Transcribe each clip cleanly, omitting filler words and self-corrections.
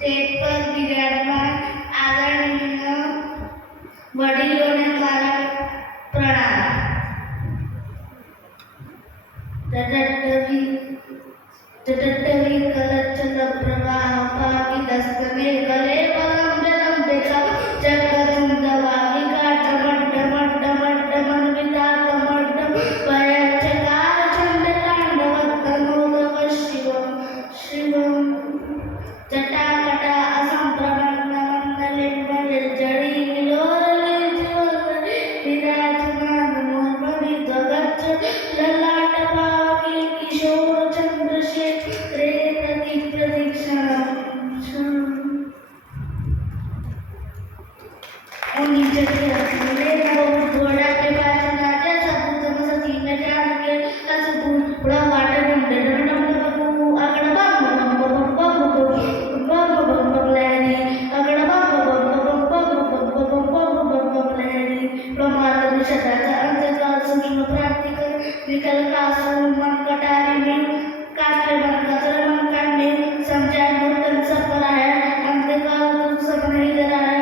Stage પર બિરાજમાન આદરણીય વડીલોને મારા પ્રણામ. જટટવી કલચલ પ્રવાહ પાકી દસ્તને ગલે પલમ જલમ દેખા જગતુંદ વામિકા ડમડ ડમડ ડમડ ડમડ વિતા ડમડ ભયચકાર ચંડ તાંડવ તનોદવ શિવમ શિવમ જટાકટા અસંપ્રમણ જડી વિલોર વિરાજમાન મોરમણી ધગચ લલાટ પાવી કિશોર ચંદ્રશેખરે પ્રદીક્ષણ उन्हीं जगह मेरे घोड़ा के पास राजा सबूत मस्ती में जान के असबूत बड़ा वाटर डम डम बबू अगड़ बम बम बम बम बम बम बम लहरी अगड़ बम बम बम बम बम बम बम लहरी प्रमाद निषदा अंतकाल सूक्ष्म प्राप्ति कर विकल कासु मन कटारी में काटे मन कतर मन काटे समझाए मूर्तन सफर है अंतकाल सब नहीं डरा है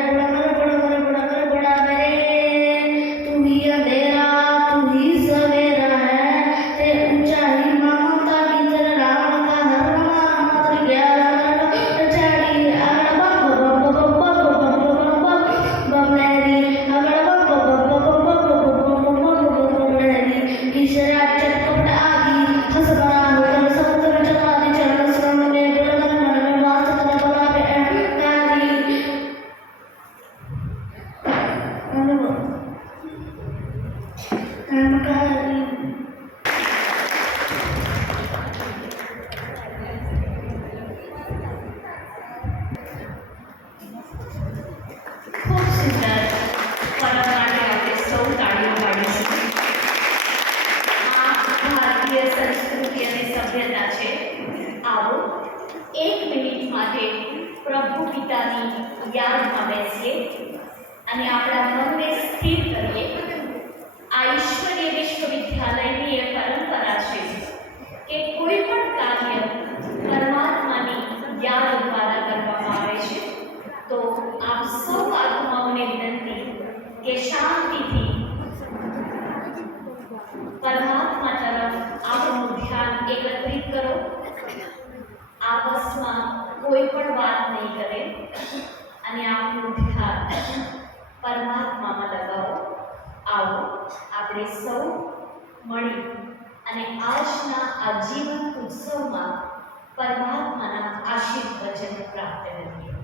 अंधेरा तू ही सवेरा है ते ऊंचाई ममता की तरह राम का धर्म मात्र ग्यारह चारी अगड़ बम बम बम बम बम बम बम लहरी अगड़ बम बम बम बम बम बम लहरी ईश्वरा चटपट आगी हंसबरा होकर समुद्र चला दे चरण श्रम में गगन मन में वास कर बला पे अहंकारी ખૂબ સુંદર પરમ માટે આપણે સૌ તાળીઓ પાડીશું. આ ભારતીય સંસ્કૃતિ અને સભ્યતા છે. આવો 1 મિનિટ માટે પ્રભુ પિતાની યાદમાં બેસીએ અને આપણા મનને સ્થિર કરીએ. આ ઈશ્વરીય વિશ્વવિદ્યાલયની એ પરંપરા છે કે કોઈ પણ કાર્ય પરમાત્માની યાદ દ્વારા કરવામાં આવે છે. તો આપ સૌ આત્માઓને વિનંતી કે શાંતિથી પરમાત્મા તરફ આપણું ધ્યાન એકત્રિત કરો. આપસમાં કોઈ પણ વાત નહીં કરે અને આપણું ધ્યાન પરમાત્મામાં લગાવો. આવો આપણે સૌ મળી અને આજના આ જીવન ઉત્સવમાં પરમાત્માના આશીર્વચન પ્રાપ્ત કરીએ.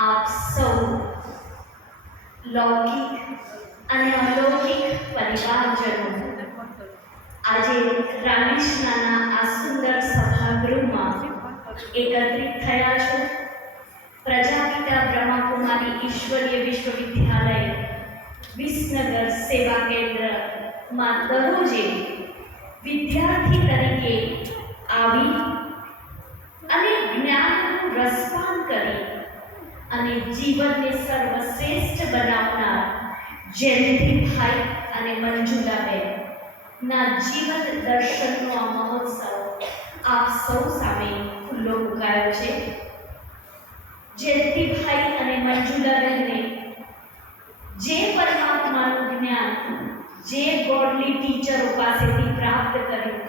આપ સૌ લૌકિક અને અલૌકિક પરિવારજનો આજે રાણીશનાના આ સુંદર સભાગૃહમાં એકત્રિત થયા છો. પ્રજાપિતા બ્રહ્માકુમારી ઈશ્વરીય વિશ્વવિદ્યાલય વિસનગર સેવા કેન્દ્રમાં દરરોજે વિદ્યાર્થી તરીકે આવી અને જ્ઞાનનું રસપાન કરી અને જીવનને સર્વશ્રેષ્ઠ બનાવનાર જયંતિભાઈ અને મંજુલાબેન ના જીવન દર્શનનો આ મહોત્સવ આપ સૌ સામે ખુલ્લો મુકાયો છે. જયંતિભાઈ અને મંજુલાબેનને જે પરમાત્માનું જ્ઞાન જે ગોડલી ટીચરો પાસેથી પ્રાપ્ત કર્યું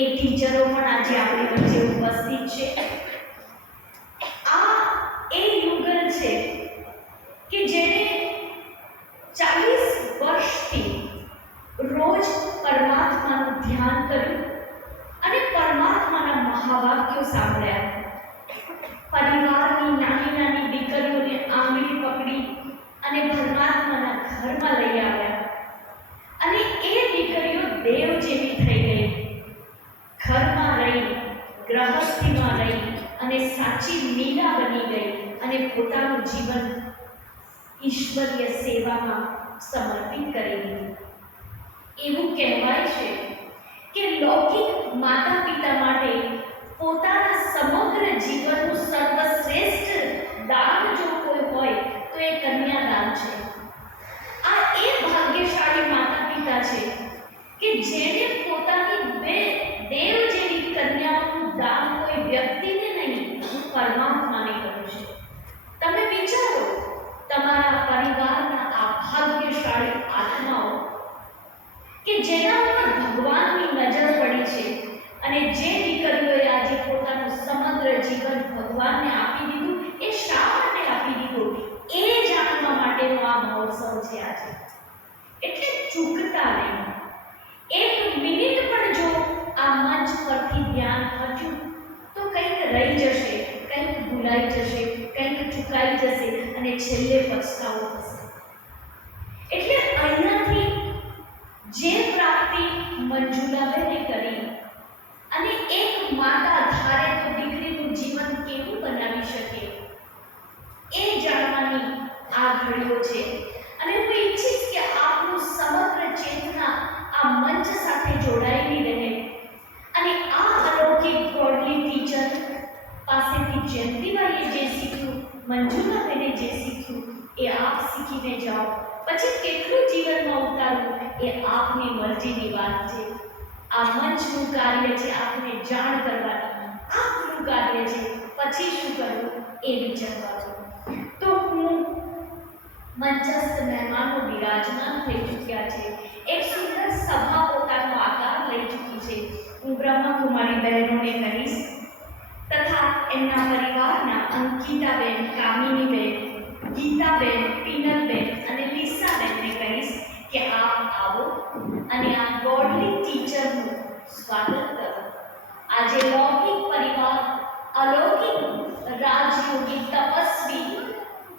એ ટીચરો પણ આજે આપણી વચ્ચે ઉપસ્થિત છે. આ એ યુગલ છે કે જેને 40 વર્ષથી રોજ પરમાત્માનું ધ્યાન કર્યું અને પરમાત્માના મહાવાક્યો સાંભળ્યા. પરિવારની નાની નાની દીકરીઓને આંગળી પકડી અને પરમાત્માના ઘરમાં લઈ આવ્યા અને એ દીકરીઓ દેવ જેવી થઈ ગઈ. ઘરમાં રહી, ગૃહસ્થીમાં રહી અને સાચી મીરા બની ગઈ અને પોતાનું જીવન ઈશ્વરીય સેવામાં સમર્પિત કરી દીધું. એવું કહેવાય છે કે લૌકિક માતા પિતા માટે પોતાના સમગ્ર જીવનનું સર્વશ્રેષ્ઠ દાન જો કોઈ હોય તો એ કન્યાદાન છે. આ એ ભાગ્યશાળી માતા પિતા છે કે જેને પોતાની બે દેવ જેવી કન્યાઓનું દાન કોઈ વ્યક્તિને નહીં પરમાત્માને કર્યું છે. તમે વિચારો, તમારા પરિવારના આ ભાગ્યશાળી આત્માઓ કે જેના ઉપર ભગવાનની નજર પડી છે અને જે દીકરીઓએ આજે પોતાનું સમગ્ર જીવન ભગવાનને આપી દીધું, એ શા માટે આપી દીધું એ જાણવા માટેનો આ મહોત્સવ છે આજે. એટલે ચૂકતા નહીં. એક મિનિટ પણ જો આ મંચ પરથી ધ્યાન હટ્યું તો કંઈક રહી જશે, કંઈક ભૂલાઈ જશે, કંઈક ચૂકાઈ જશે અને છેલ્લે પછતાવો થશે. એટલે અહીંયાથી જે પ્રાપ્તિ મંજુલાબેને કરી અને એક માતા ધારે તો દીકરીનું જીવન કેવું બનાવી શકે એ જાણવાની આ ઘડીઓ છે. અને હું ઈચ્છીશ કે આપનું સમગ્ર ચેતના આ મંચ સાથે જોડાયેલી રહે અને આ અલૌકિક ગોડલી ટીચર પાસેથી જયંતિભાઈએ જે શીખ્યું, મંજુલાબેને જે શીખ્યું એ આપ શીખીને જાઓ. પછી કેટલું જીવનમાં ઉતારવું એ આપની મરજીની વાત છે. આ મંચનું કાર્ય છે આપને જાણ કરવાની, આપનું કાર્ય છે પછી શું કરવું એ વિચારવાનું. તો હું મંચસ્થ મહેમાનો બિરાજમાન થઈ ચૂક્યા છે. એક સુંદર સભા પોતાનો આકાર લઈ ચૂકી છે. હું બ્રહ્મકુમારી બહેનોને કહીશ તથા એમના પરિવારના અંકિતાબેન, કામિનીબેન, ગીતાબેન, પિનલબેન અને લીસાબેનને કહીશ કે આપ આવો અને આ ગોડલી ટીચરનું સ્વાગત કરો. આજે લૌકિક પરિવાર અલૌકિક રાજયોગી તપસ્વી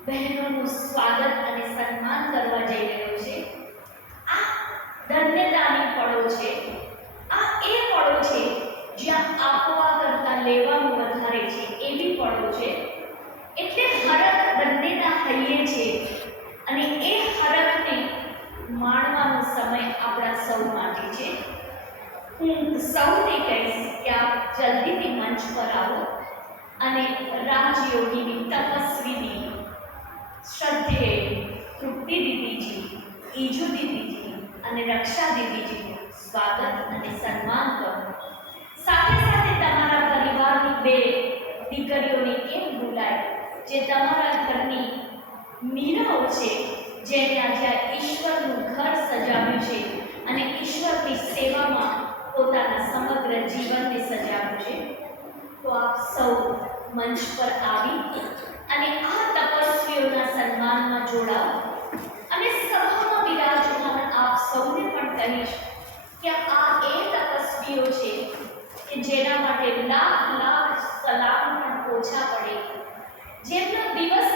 બહેનોનું સ્વાગત અને સન્માન કરવા જઈ રહ્યો છે. આ ધન્યતાની પળો છે. આ એ પળો છે જ્યાં આપવા કરતાં લેવાનું વધારે છે એવી પળો છે. એટલે હરખ બંનેના હૈયે છે અને એ હરખને માણવાનો સમય આપણા સૌ માટે છે. હું સૌને કહીશ કે આપ જલ્દીથી મંચ પર આવો અને રાજયોગીની તપસ્વીની શ્રદ્ધેય તૃપ્તિ દીદીજી, ઈજુ દીદીજી અને રક્ષા દીદીજીનું સ્વાગત અને સન્માન કરો. સાથે સાથે તમારા પરિવારની બે દીકરીઓને કેમ ભૂલાય જે તમારા ઘરની મીરાઓ છે, જેને આજે ઈશ્વરનું ઘર સજાવ્યું છે અને ઈશ્વરની સેવામાં પોતાના સમગ્ર જીવનને સજાવ્યું છે. તો આપ સૌ મંચ પર આવી અને આ તપસ્વીઓના સન્માનમાં જોડાઓ. અને સભામાં બિરાજમાન આપ સૌને પણ કહીશ કે આ એ તપસ્વીઓ છે કે જેના માટે લાખ લાખ સલામ પણ ઓછા પડે, જેમનો દિવસ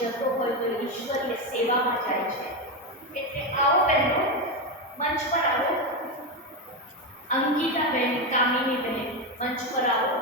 જતો હોય તો ઈશ્વરીય સેવામાં જાય છે. એટલે આવો બહેનો, મંચ પર આવો. અંકિતાબેન, કામિનીબેન, મંચ પર આવો.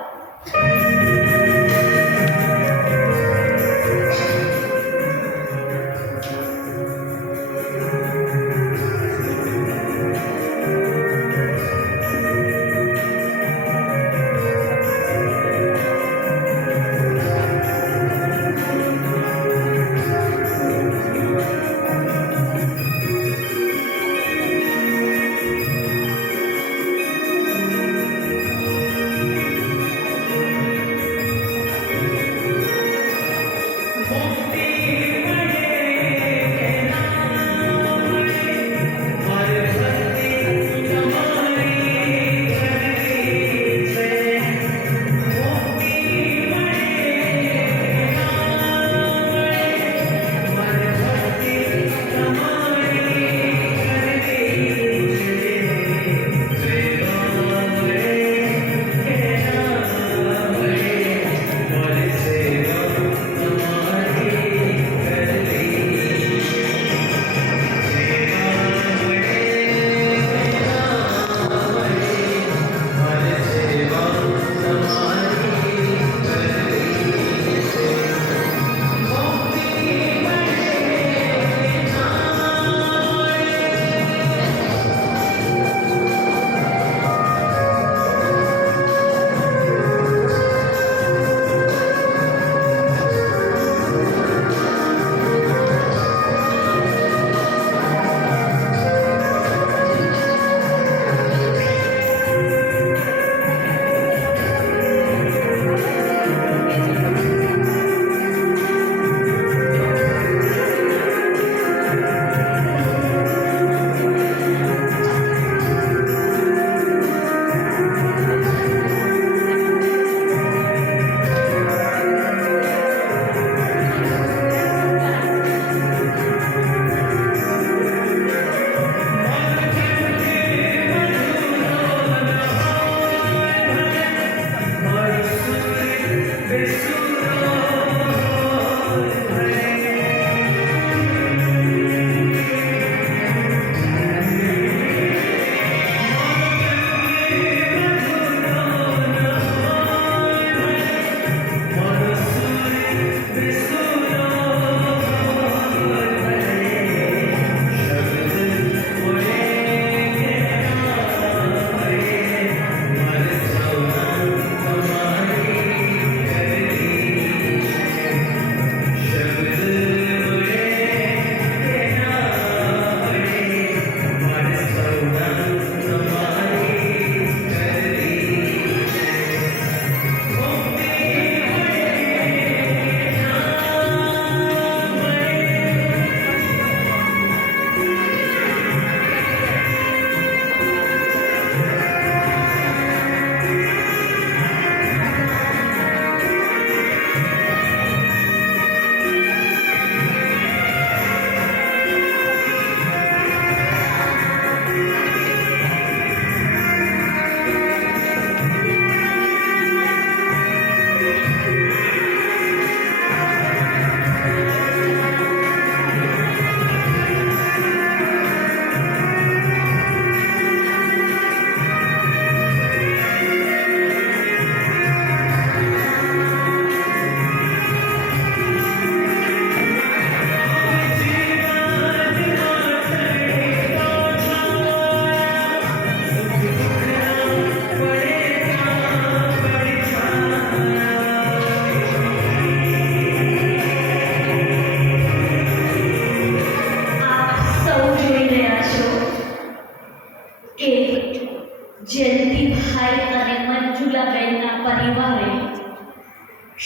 જયંતિભાઈ અને મંજુલાબેનના પરિવારે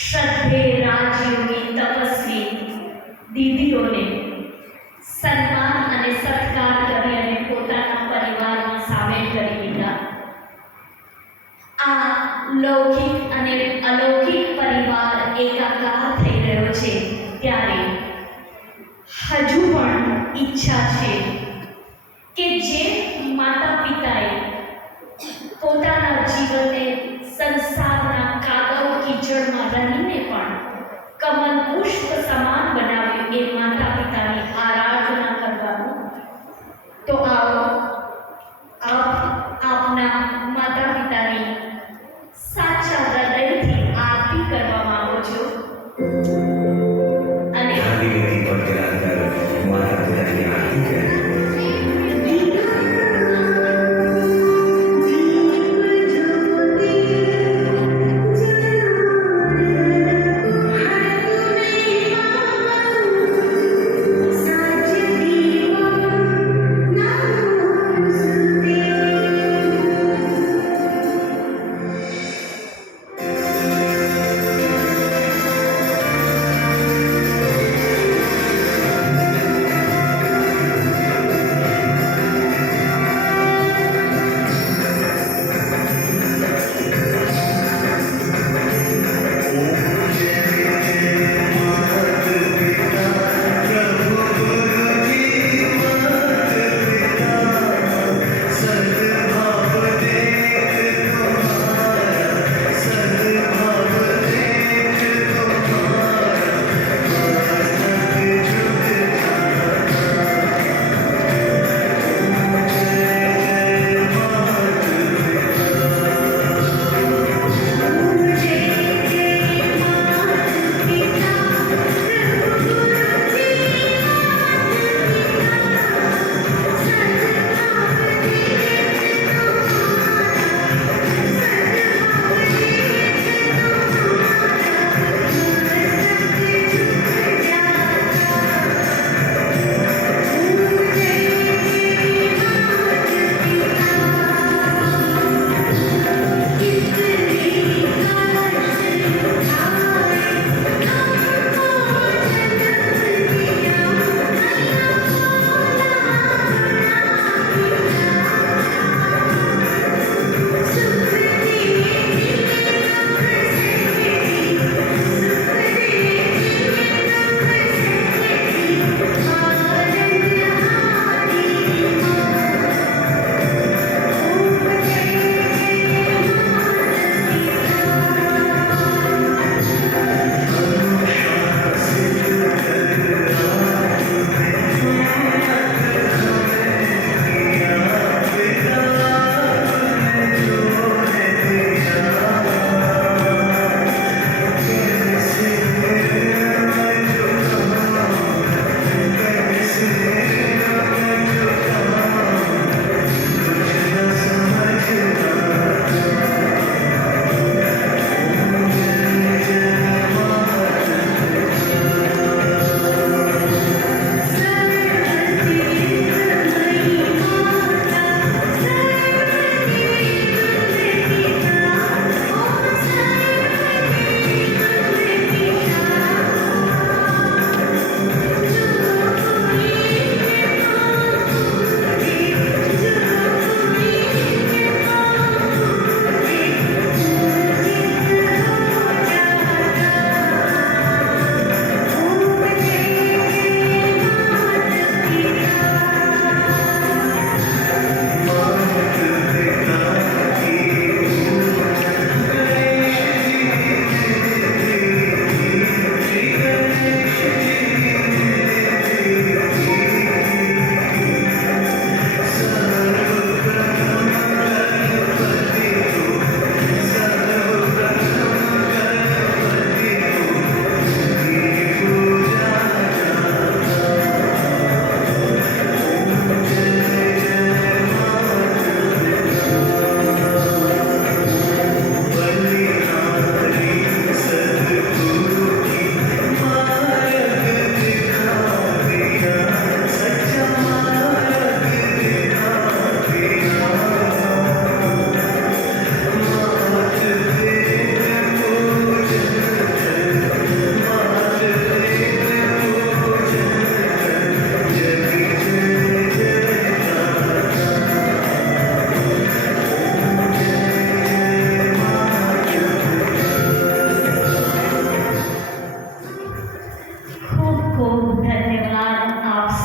શ્રદ્ધેય રાજયોગી તપસ્વી દીદીઓને સન્માન અને સત્કાર કરી અને પોતાના પરિવારમાં સામેલ કરી દીધા. આ લૌકિક અને અલૌકિક પરિવાર એકાકાર થઈ રહ્યો છે ત્યારે હજુ પણ ઈચ્છા છે કે જે માતા પિતાએ પોતાના જીવનને સંસારના કાદવ કીચડમાં રહીને પણ કમલ પુષ્પ સમાન બનાવ્યું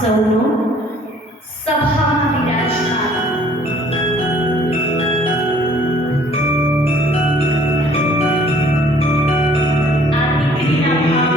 સૌનો સભામાં વિરાજમાન આ દીકરીના ભાવ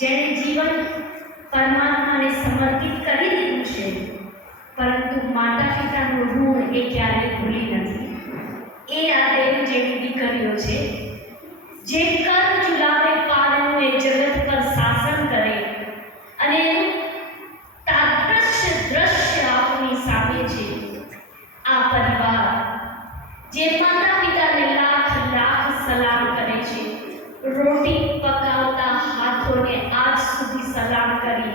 જેણે જીવન પરમાત્માને સમર્પિત કરી દીધું છે, પરંતુ માતા પિતાનું ઋણ એ ક્યારેય ભૂલી નથી. એ આ દેવ જેવી દીકરીઓ છે જે કર ઝુલાવે પારનું એ જગત પર શાસન કરે અને એનું તાદ્રશ્ય દ્રશ્ય આપણી સામે છે. આ પરિવાર જે માતા પિતાને લાખ લાખ સલામ કરે છે, રોટી પકાવતા હાથોને આજ સુધી સલામ કરી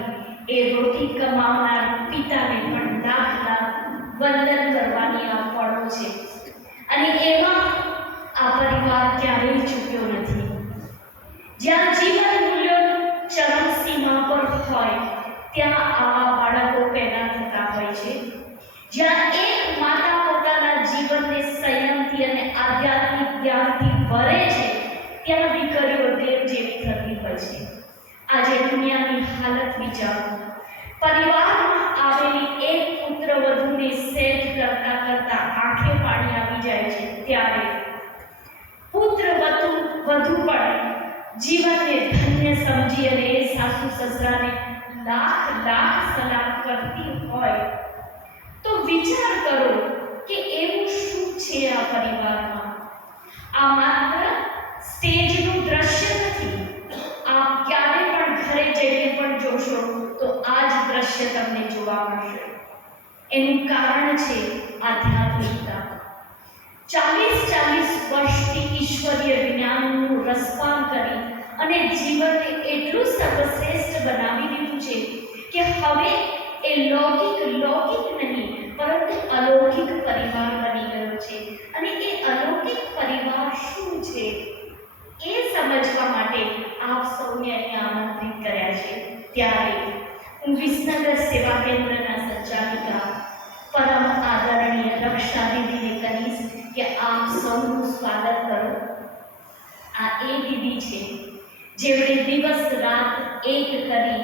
એ રોટી કમાવનાર પિતાને પણ લાખ લાખ વંદન કરવાની આ પળો છે. અને એમાં આ પરિવાર ક્યારેય ચૂક્યો નથી. જ્યાં જીવન મૂલ્યો ચરમસીમા પર હોય ત્યાં આવા બાળકો પેદા થતા હોય છે. જ્યાં એક માતા પોતાના જીવનને સંયમથી અને આધ્યાત્મિક જ્ઞાનથી ભરે છે, ત્યાં દીકરીઓ દેવ જેવી થતી હોય છે. આજે દુનિયાની હાલત વિચારો. પરિવારમાં આવેલી એક પુત્ર વધુને સેટ કરતા કરતા આંખે પાણી આવી જાય છે, ત્યારે પુત્ર વધુ પણ જીવનને ધન્ય સમજી અને એ સાસુ સસરાને લાખ લાખ સલામ કરતી હોય તો વિચાર કરો કે એવું શું છે આ પરિવારમાં. આ માત્ર સ્ટેજનું દ્રશ્ય નથી. આપ ક્યારે પણ ઘરે જઈને પણ જોશો તો આ જ દ્રશ્ય તમને જોવા મળશે. એનું કારણ છે આધ્યાત્મિકતા. 40 વર્ષથી ઈશ્વરીય જ્ઞાનનું રસપાન કરી અને જીવનને એટલું સર્વશ્રેષ્ઠ બનાવી દીધું છે કે હવે એ લૌકિક નહીં પરંતુ અલૌકિક પરિવાર બની ગયો છે. અને એ અલૌકિક પરિવાર સમજવા માટે આપ સૌને અહીંયા આમંત્રિત કર્યા છે. ત્યારે હું વિસનગર સેવા કેન્દ્રના સંચાલિકા પરમ આદરણીય રક્ષા દીદીને કહીશ કે આપ સૌનું સ્વાગત કરો. આ એ દીદી છે જેમણે દિવસ રાત એક કરી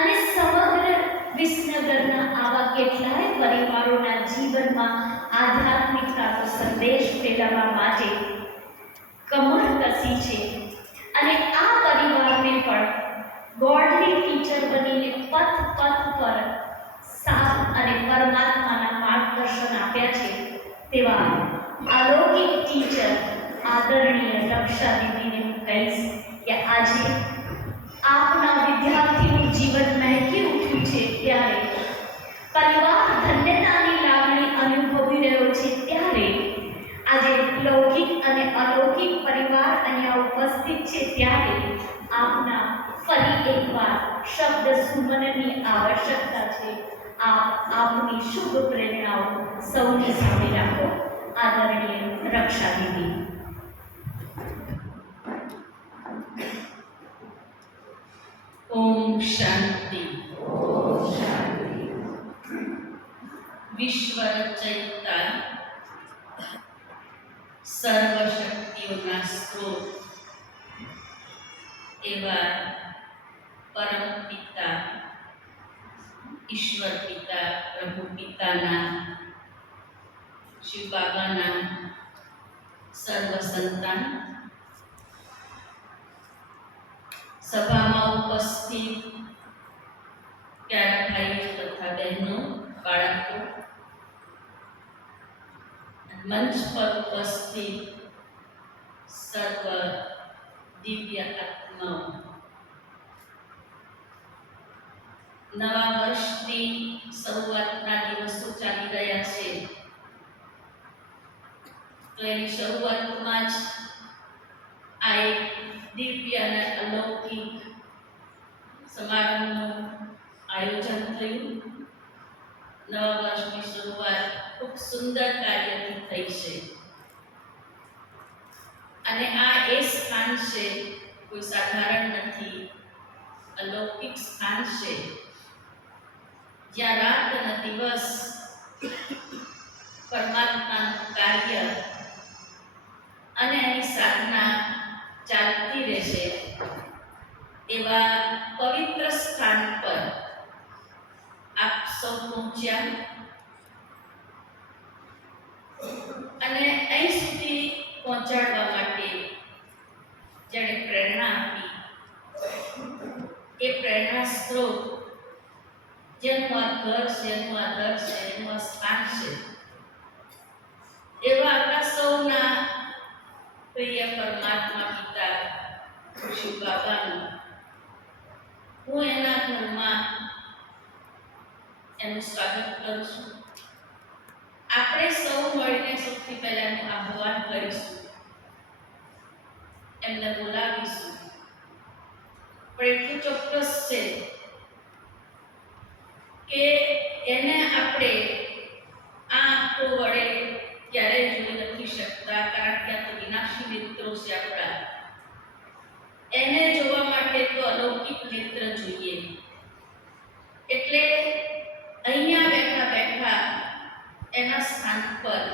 અને સમગ્ર વિસનગરના આવા કેટલાય પરિવારોના જીવનમાં આધ્યાત્મિકતાનો સંદેશ ફેલાવવા માટે કમર કસી છે. અને આ પરિવારને પણ ગોડની ટીચર બનીને પથ પથ પર સાથ અને પરમાત્માના માર્ગદર્શન આપ્યા છે. તેવા અલૌકિક ટીચર આદરણીય રક્ષા દીદીને હું કહીશ કે આજે આપના વિદ્યાર્થીનું જીવન મહેકી ઉઠ્યું છે. ત્યારે પરિવાર ધન્યતાની લાગણી અનુભવી રહ્યો છે. ત્યારે આજે લૌકિક અને અલૌકિક પરિવાર અહીંયા ઉપસ્થિત છે. ત્યારે આપના ફરી એકવાર શબ્દ સુમનની આવશ્યકતા છે. આપની શુભ પ્રેરણાઓ સૌની સામે રાખો. આદરણીય રક્ષા દીદી. ओम शांति. विश्व रचयिता सर्वशक्तिओना स्त्रोत एवा परम पिता ईश्वर पिता प्रभु पिताना शिव बाबाना सर्व संतान સભામાં ઉપસ્થિત પ્યારા ભાઈઓ તથા બહેનો, બાળકો, મંચ પર ઉપસ્થિત સર્વ દિવ્ય આત્માઓ, નવા વર્ષની શરૂઆતના દિવસો ચાલી રહ્યા છે. તો એની શરૂઆતમાં જ આ એક દિવ્ય અને અલૌકિક સમારંભનું આયોજન થયું. નવા વર્ષની શરૂઆત ખૂબ સુંદર કાર્યથી થઈ છે. અને આ એ સ્થાન છે, કોઈ સાધારણ નથી, અલૌકિક સ્થાન છે, જ્યાં રાત અને દિવસ પરમાત્માનું કાર્ય અને એની સાધના ચાલતી રહેશે. એવા પવિત્ર સ્થાન પર આપ સૌ પહોંચ્યા અને અહીં સુધી પહોંચાડવા માટે જેણે પ્રેરણા આપી, એ પ્રેરણા સ્ત્રોત જેનું આ ઘર છે, જેનું આ દર છે, જેનું આ સ્થાન છે, એવા આપણા સૌના પ્રિય પરમાત્મા પિતા શિવ બાબાનું હું એના ઘરમાં એનું સ્વાગત કરું છું. આપણે સૌ મળીને સૌથી પહેલા એનું આહ્વાન કરીશું, એમને બોલાવીશું. પણ એટલું ચોક્કસ છે કે એને આપણે આ આંખો વડે ક્યારેય જોઈ નથી શકતા, કારણ કે આ તો વિનાશી નેત્રો છે આપણા. એને જોવા માટે તો અલૌકિક નેત્ર જોઈએ. એટલે અહીંયા બેઠા બેઠા એના સ્થાન પર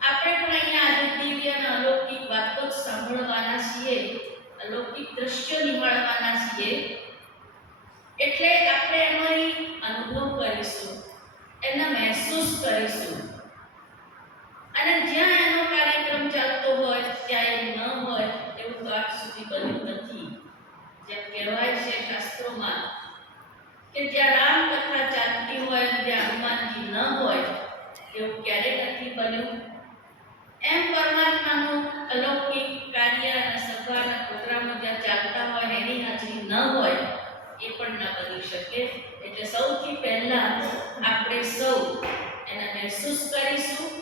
આપણે પણ અહીંયા આજે દિવ્ય અને અલૌકિક વાતો જ સાંભળવાના છીએ, અલૌકિક દ્રશ્યો નિહાળવાના છીએ. એટલે આપણે એનો અનુભવ કરીશું, એને મહેસૂસ કરીશું. અને જ્યાં એનો કાર્યક્રમ ચાલતો હોય ત્યાં એ ન હોય એવું તો આજ સુધી બન્યું નથી. જેમ કહેવાય છે શાસ્ત્રોમાં કે જ્યાં રામકથા ચાલતી હોય ત્યાં હનુમાનજી ન હોય એવું ક્યારેય નથી બન્યું. એમ પરમાત્માનું અલૌકિક કાર્ય અને સભાના પ્રોગ્રામો જ્યાં ચાલતા હોય એની હાજરી ન હોય એ પણ ના બની શકે. એટલે સૌથી પહેલા આપણે સૌ એને મહેસૂસ કરીશું.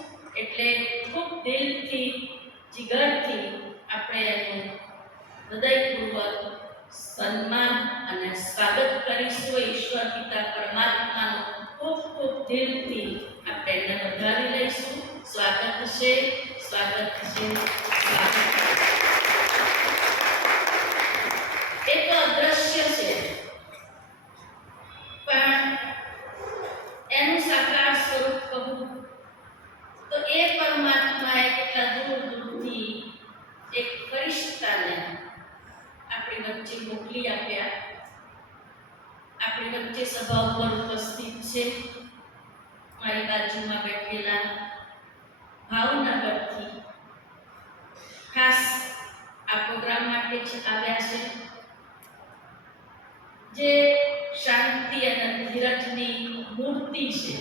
એટલે ખૂબ દિલથી, જીગરથી આપણે એનું હૃદયપૂર્વક સન્માન અને સ્વાગત કરીશું. ઈશ્વર પિતા પરમાત્માનું ખૂબ ખૂબ દિલથી આપણે એને વધાવી લઈશું. સ્વાગત છે, સ્વાગત છે, સ્વાગત. વચ્ચે સભા ઉપર ઉપસ્થિત છે મારી બાજુમાં બેઠેલા ભાવનગરથી ખાસ આ પ્રોગ્રામ માટે જ આવ્યા છે, જે શાંતિ અને ધીરજની મૂર્તિ છે,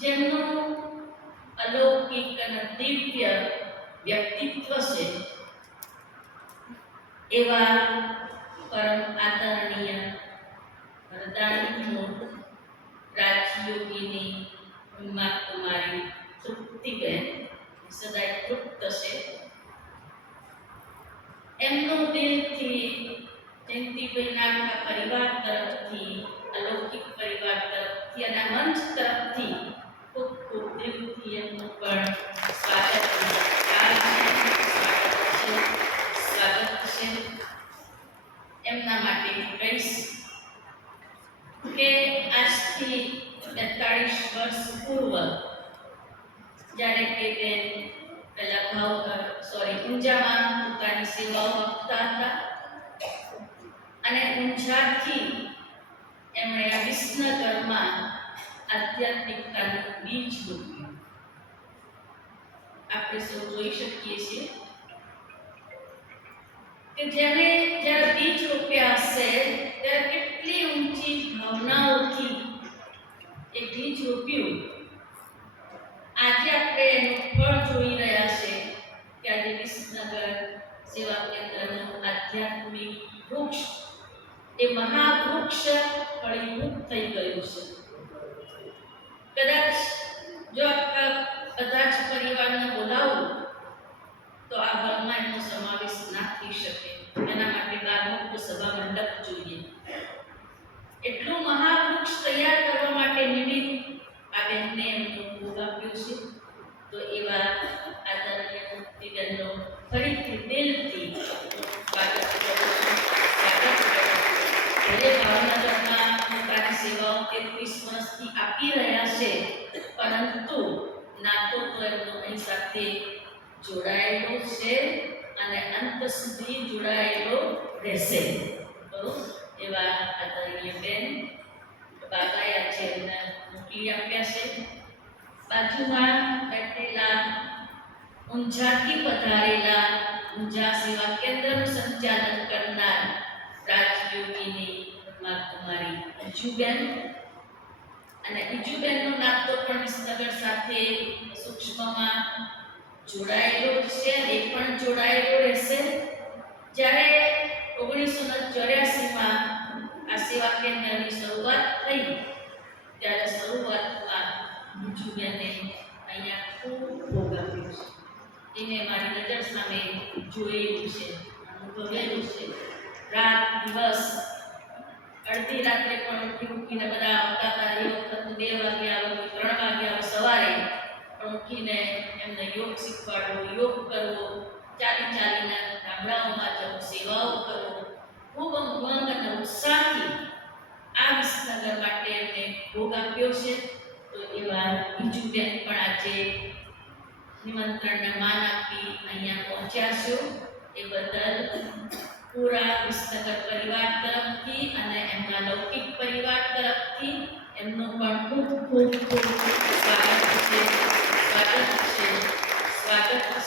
જેમનું અલૌકિક અને દિવ્ય વ્યક્તિત્વ છે, એવા પરમ આદરણીય વરદાનીની રાજયોગીની ઉમા કુમારી તૃપ્તિબેન સદાય તૃપ્ત છે. એમનું દિલથી જયંતિભાઈના આખા પરિવાર તરફથી, અલૌકિક પરિવાર તરફથી અને આ મંચ તરફથી ખૂબ ખૂબ દિલથી એમનું પણ સ્વાગત છે. એમના માટે કહીશ કે આજથી 43 વર્ષ પૂર્વ જ્યારે કે બેન પહેલા ઊંઝામાં પોતાની સેવાઓ આપતા હતા અને ઊંઝાથી એમણે આ વિસનગરમાં આધ્યાત્મિકતાનું બીજ રોપ્યું. આપણે સૌ જોઈ શકીએ છીએ કે જ્યારે બીજ રોપ્યા હશે ત્યારે કેટલી ઊંચી ભાવનાઓથી એ બીજ રોપ્યું. આજે આપણે એનું ફળ જોઈ રહ્યા છે કે આજે વિસનગર સેવા કેન્દ્રનું આધ્યાત્મિક વૃક્ષ એ મહાવૃક્ષ ફળીભૂત થઈ ગયું છે. કદાચ જો આખા બધા જ પરિવારને બોલાવું તો આ વર્ગમાં એનો સમાવેશ ના થઈ શકે. એના માટે બારમુક્ત સભા મંડપ જોઈએ. એટલું મહાવૃક્ષ તૈયાર કરવા માટે નિમિત્ત આ બેનને એમનો ભોગ આપ્યો છે. તો એવા આદરણીય તૃપ્તિબેનનો ફરીથી દિલથી સ્વાગત કરું છું. ભાવનગરમાં પોતાની સેવાઓ 33 વર્ષથી આપી રહ્યા છે, પરંતુ નાતો તો એમનો અહીં સાથે જોડાયેલો છે અને અંત સુધી જોડાયેલો રહેશે. તો એવા આદરણીય બેન બાબાએ આજે એમને મોકલી આપ્યા છે. બાજુમાં બેઠેલા ઊંઝાથી પધારેલા ઊંઝા સેવા કેન્દ્રનું સંચાલન કરનાર રાજયોગીની ઉમા કુમારી ઈજુબેન, અને ઈજુબેનનો નાતો પણ વિસનગર સાથે સૂક્ષ્મમાં જોડાયેલો છે, એ પણ જોડાયેલો રહેશે. જ્યારે 1984માં આ સેવા કેન્દ્રની શરૂઆત થઈ ત્યારે શરૂઆતમાં ઈજુબેને અહીંયા ખૂબ ભોગ આપ્યો છે. એને મારી નજર સામે જોયેલું છે, અનુભવેલું છે. રાત દિવસ અડધી રાત્રે પણ ઉઠીને બધા આવતા હતા. એ વખત 2 વાગે આવો, 3 વાગે આવો, સવારે પણ ઉઠીને એમને યોગ શીખવાડવો, યોગ કરવો, ચાલીને ગામડાઓમાં જવું, સેવાઓ કરવો, ખૂબ ઉમંગ અને ઉત્સાહથી આ વિસનગર માટે એમને ભોગ આપ્યો છે. તો એવા ઈજુબેન પણ આજે નિમંત્રણને માન આપી અહીંયા પહોંચ્યા છો. એ બદલ પૂરા વિસનગર પરિવાર તરફથી અને એમના લૌકિક પરિવાર તરફથી એમનું પણ ખૂબ ખૂબ ખૂબ સ્વાગત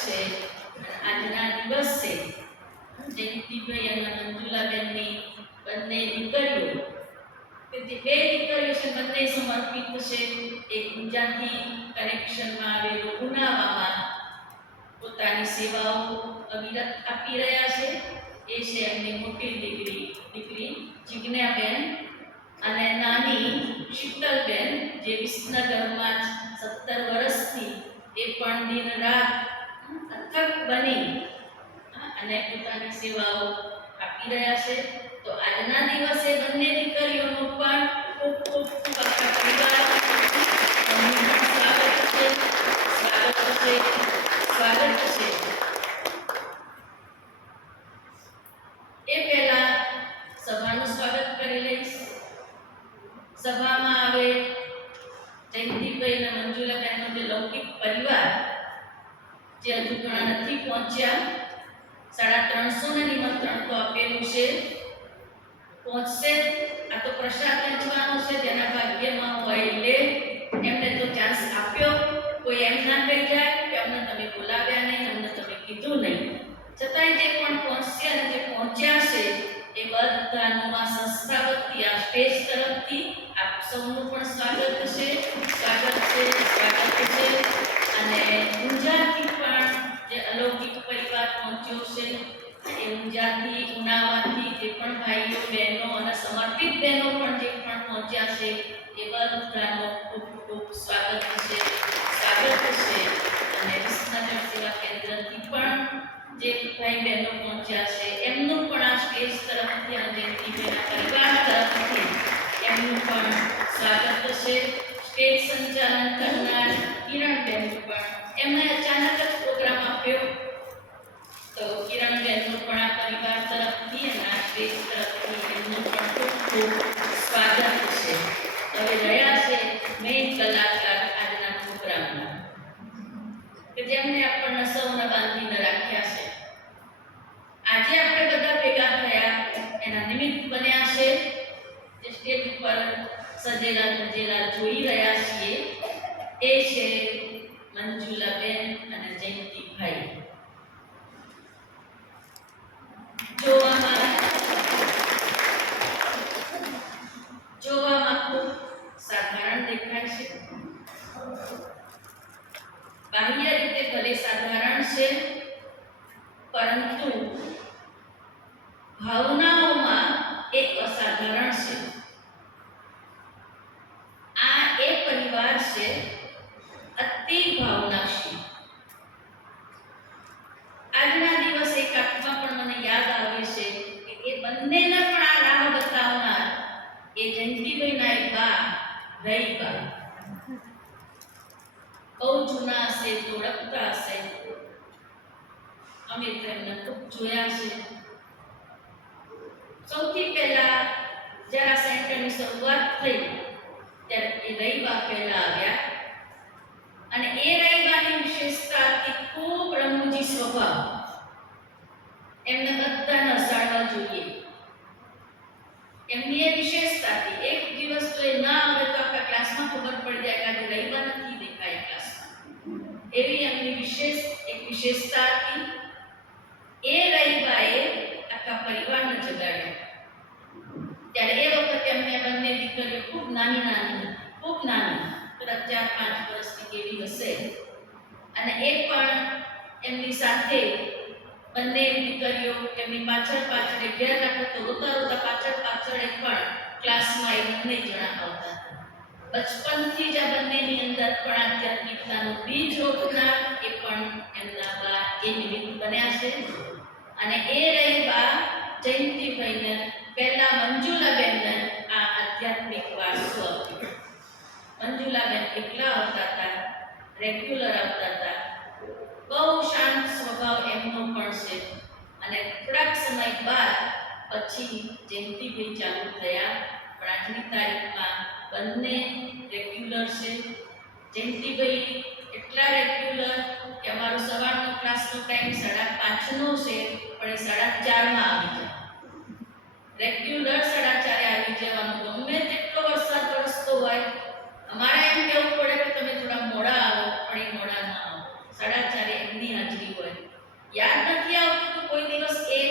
છે. આજના દિવસે જયંતિભાઈ અને મંજુલાબેનની બંને દીકરીઓ, કે જે 2 દીકરીઓ છે, બંને સમર્પિત છે. એક ઊંઝાથી કનેક્શનમાં આવેલો ઉનાવામાં પોતાની સેવાઓ અવિરત આપી રહ્યા છે. એ છે એમની મોટી દીકરી જિજ્ઞાબેન અને નાની શીતલબેન, જે વિસનગરમાં 17 વર્ષથી એ પણ દિન રાત અથક બની અને પોતાની સેવાઓ આપી રહ્યા છે. તો આજના દિવસે બંને દીકરીઓનો પણ ખૂબ ખૂબ આખા પરિવાર સ્વાગત છે. એ પહેલા સભાનું સ્વાગત કરી લઈશ. સભામાં આવે જયંતિભાઈ અને મંજુલાબેનનો જે લૌકિક પરિવાર, જે હજુ ઘણા નથી પહોંચ્યા, 350 ને નિમંત્રણ તો આપેલું છે, પહોંચશે. આ તો પ્રસાદ વહેંચવાનો છે, જેના ભાગ્યમાં હોય એટલે એમને તો ચાન્સ આપ્યો. કોઈ એમ ના કહી જાય કે અમને તમે બોલાવ્યા નહીં, અમને તમે કીધું નહીં. છતાંય જે પણ પહોંચશે અને જે પહોંચ્યા છે એ બધાનું આ સંસ્થા વતી, આ સ્ટેજ તરફથી આપ સૌનું પણ સ્વાગત છે. અને ઊંઝાથી પણ જે અલૌકિક પરિવાર પહોંચ્યો છે, એ ઊંઝાથી, ઉનાવાથી જે પણ ભાઈઓ બહેનો અને સમર્પિત બહેનો પણ જે પણ પહોંચ્યા છે એ બધાનું ખૂબ ખૂબ સ્વાગત છે. અને વિસનગર સેવા કેન્દ્રથી પણ જે ભાઈ બહેનો પહોંચ્યા છે એમનું પણ આ સ્ટેજ તરફથી અને જયંતિભાઈના પરિવાર તરફથી એમનું પણ સ્વાગત છે. સ્ટેજ સંચાલન કરનાર કિરણબેન પણ એમને અચાનક જ પ્રોગ્રામ આપ્યો, તો કિરણબેનનું પણ આ પરિવાર તરફથી અને આ સ્ટેજ તરફથી એમનું પણ ખૂબ ખૂબ સ્વાગત છે. હવે રહ્યા છે મેઇન કલાકાર આજના પ્રોગ્રામના, કે જેમને આપણને સૌને બાંધીને રાખ્યા છે. આજે આપણે બધા ભેગા થયા એના નિમિત્ત બન્યા છે. જે સ્ટેજ ઉપર સજેલા ધજેલા જોઈ રહ્યા છીએ એ છે મંજુલાબેન અને જયંતિભાઈ. જોવામાં ખૂબ સાધારણ દેખાય છે. બાહ્ય રીતે ભલે સાધારણ છે, પરંતુ ભાવનાઓમાં એક અસાધારણ છે. આ એ પરિવાર છે અતિ ભાવનાશીલ. આજના દિવસે એક આત્મા પણ મને યાદ આવે છે કે એ બંનેને પણ આ રાહ બતાવનાર એ જયંતિભાઈના એક બા રહીબા બહુ જૂના હશે, તો ઓળખતા હશે. અમે તેમને ખૂબ જોયા છે. સૌથી પહેલા જ્યારે આ સેન્ટરની શરૂઆત થઈ ત્યારે એ રહીબા પહેલા આવ્યા, અને એ રહીબાની વિશેષતા હતી ખૂબ રમૂજી સ્વભાવ. એમને બધાને હસાડવા જોઈએ, એમની એ વિશેષતા હતી. એક દિવસ તો એ ના આવે તો આખા ક્લાસમાં ખબર પડી જાય કે આજે રહીબા નથી દેખાય ક્લાસમાં. એવી એમની વિશેષતા હતી. એ રહીબાએ આખા પરિવારને જગાડ્યો. ત્યારે એ વખતે એમને બંને દીકરીઓ ખૂબ નાની, કદાચ 4-5 વર્ષની કેવી હશે. અને એ પણ એમની સાથે બંને દીકરીઓ એમની પાછળ ઘેર રાખો તો રોતા પાછળ એ પણ ક્લાસમાં એ બંને જણા આવતા. બચપનથી જ આ બંનેની અંદર પણ આધ્યાત્મિકતાનું બીજ રોપનાર એ પણ એમના બા એ નિમિત્ત બન્યા છે. અને એ રહીબા જયંતિભાઈને પહેલા મંજુલાબેનને આ આધ્યાત્મિક વારસો આપ્યો. મંજુલાબેન એકલા આવતા હતા, રેગ્યુલર આવતા હતા. બહુ શાંત સ્વભાવ એમનો પણ છે. અને થોડાક સમય બાદ પછી જયંતિભાઈ ચાલુ થયા. પણ આજની તારીખમાં બંને રેગ્યુલર છે. જયંતિભાઈ એટલા રેગ્યુલર કે અમારો સવારનો ક્લાસનો ટાઈમ 5:30નો છે, પણ એ 4:30માં આવી જાય. રેગ્યુલર 4:30 આવી જવાનું. ગમે તેટલો વરસાદ વરસતો હોય, અમારે એમ કહેવું પડે કે તમે થોડા મોડા આવો, પણ એ મોડા ના આવો. 4:30 એમની હાજરી હોય. યાદ નથી આવતું કે કોઈ દિવસ એ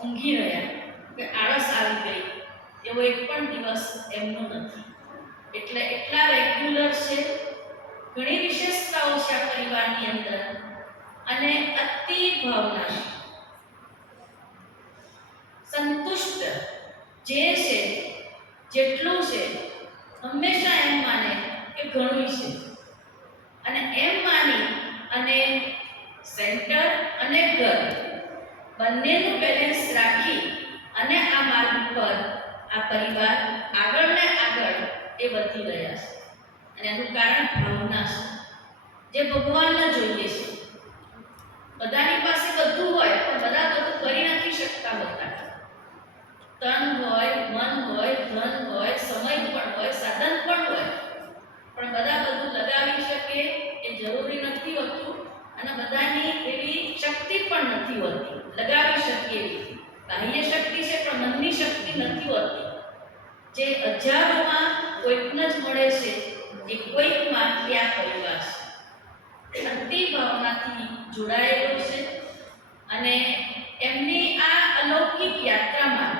ઊંઘી રહ્યા કે આળસ આવી ગઈ, એવો એક પણ દિવસ એમનો નથી. એટલે એટલા રેગ્યુલર છે. ઘણી વિશેષતાઓ છે આ પરિવારની અંદર, અને અતિ ભાવનાશીલ, સંતુષ્ટ. જે છે જેટલું છે હંમેશા એમ માને કે ઘણું છે, અને એમ માની અને સેન્ટર અને ઘર બંનેનું બેલેન્સ રાખી અને આ માર્ગ પર આ પરિવાર આગળ ને આગળ એ વધી રહ્યા છે. અને એનું કારણ ભાવના છે, જે ભગવાનને જોઈએ છે. બધાની પાસે બધું હોય, પણ બધા બધું કરી નથી શકતા હોતા. તન હોય, મન હોય, ધન હોય, સમય પણ હોય, સાધન પણ હોય, પણ બધા બધું લગાવી શકે એ જરૂરી નથી હોતું. અને બધાની એવી શક્તિ પણ નથી હોતી લગાવી શકે એવી. બાહ્ય શક્તિ છે પણ મનની શક્તિ નથી જે હજારોમાં કોઈકને જ મળે છે એ કોઈકમાં ક્યાં પરિવાર છે અંતિ ભાવનાથી જોડાયેલો છે અને એમની આ અલૌકિક યાત્રામાં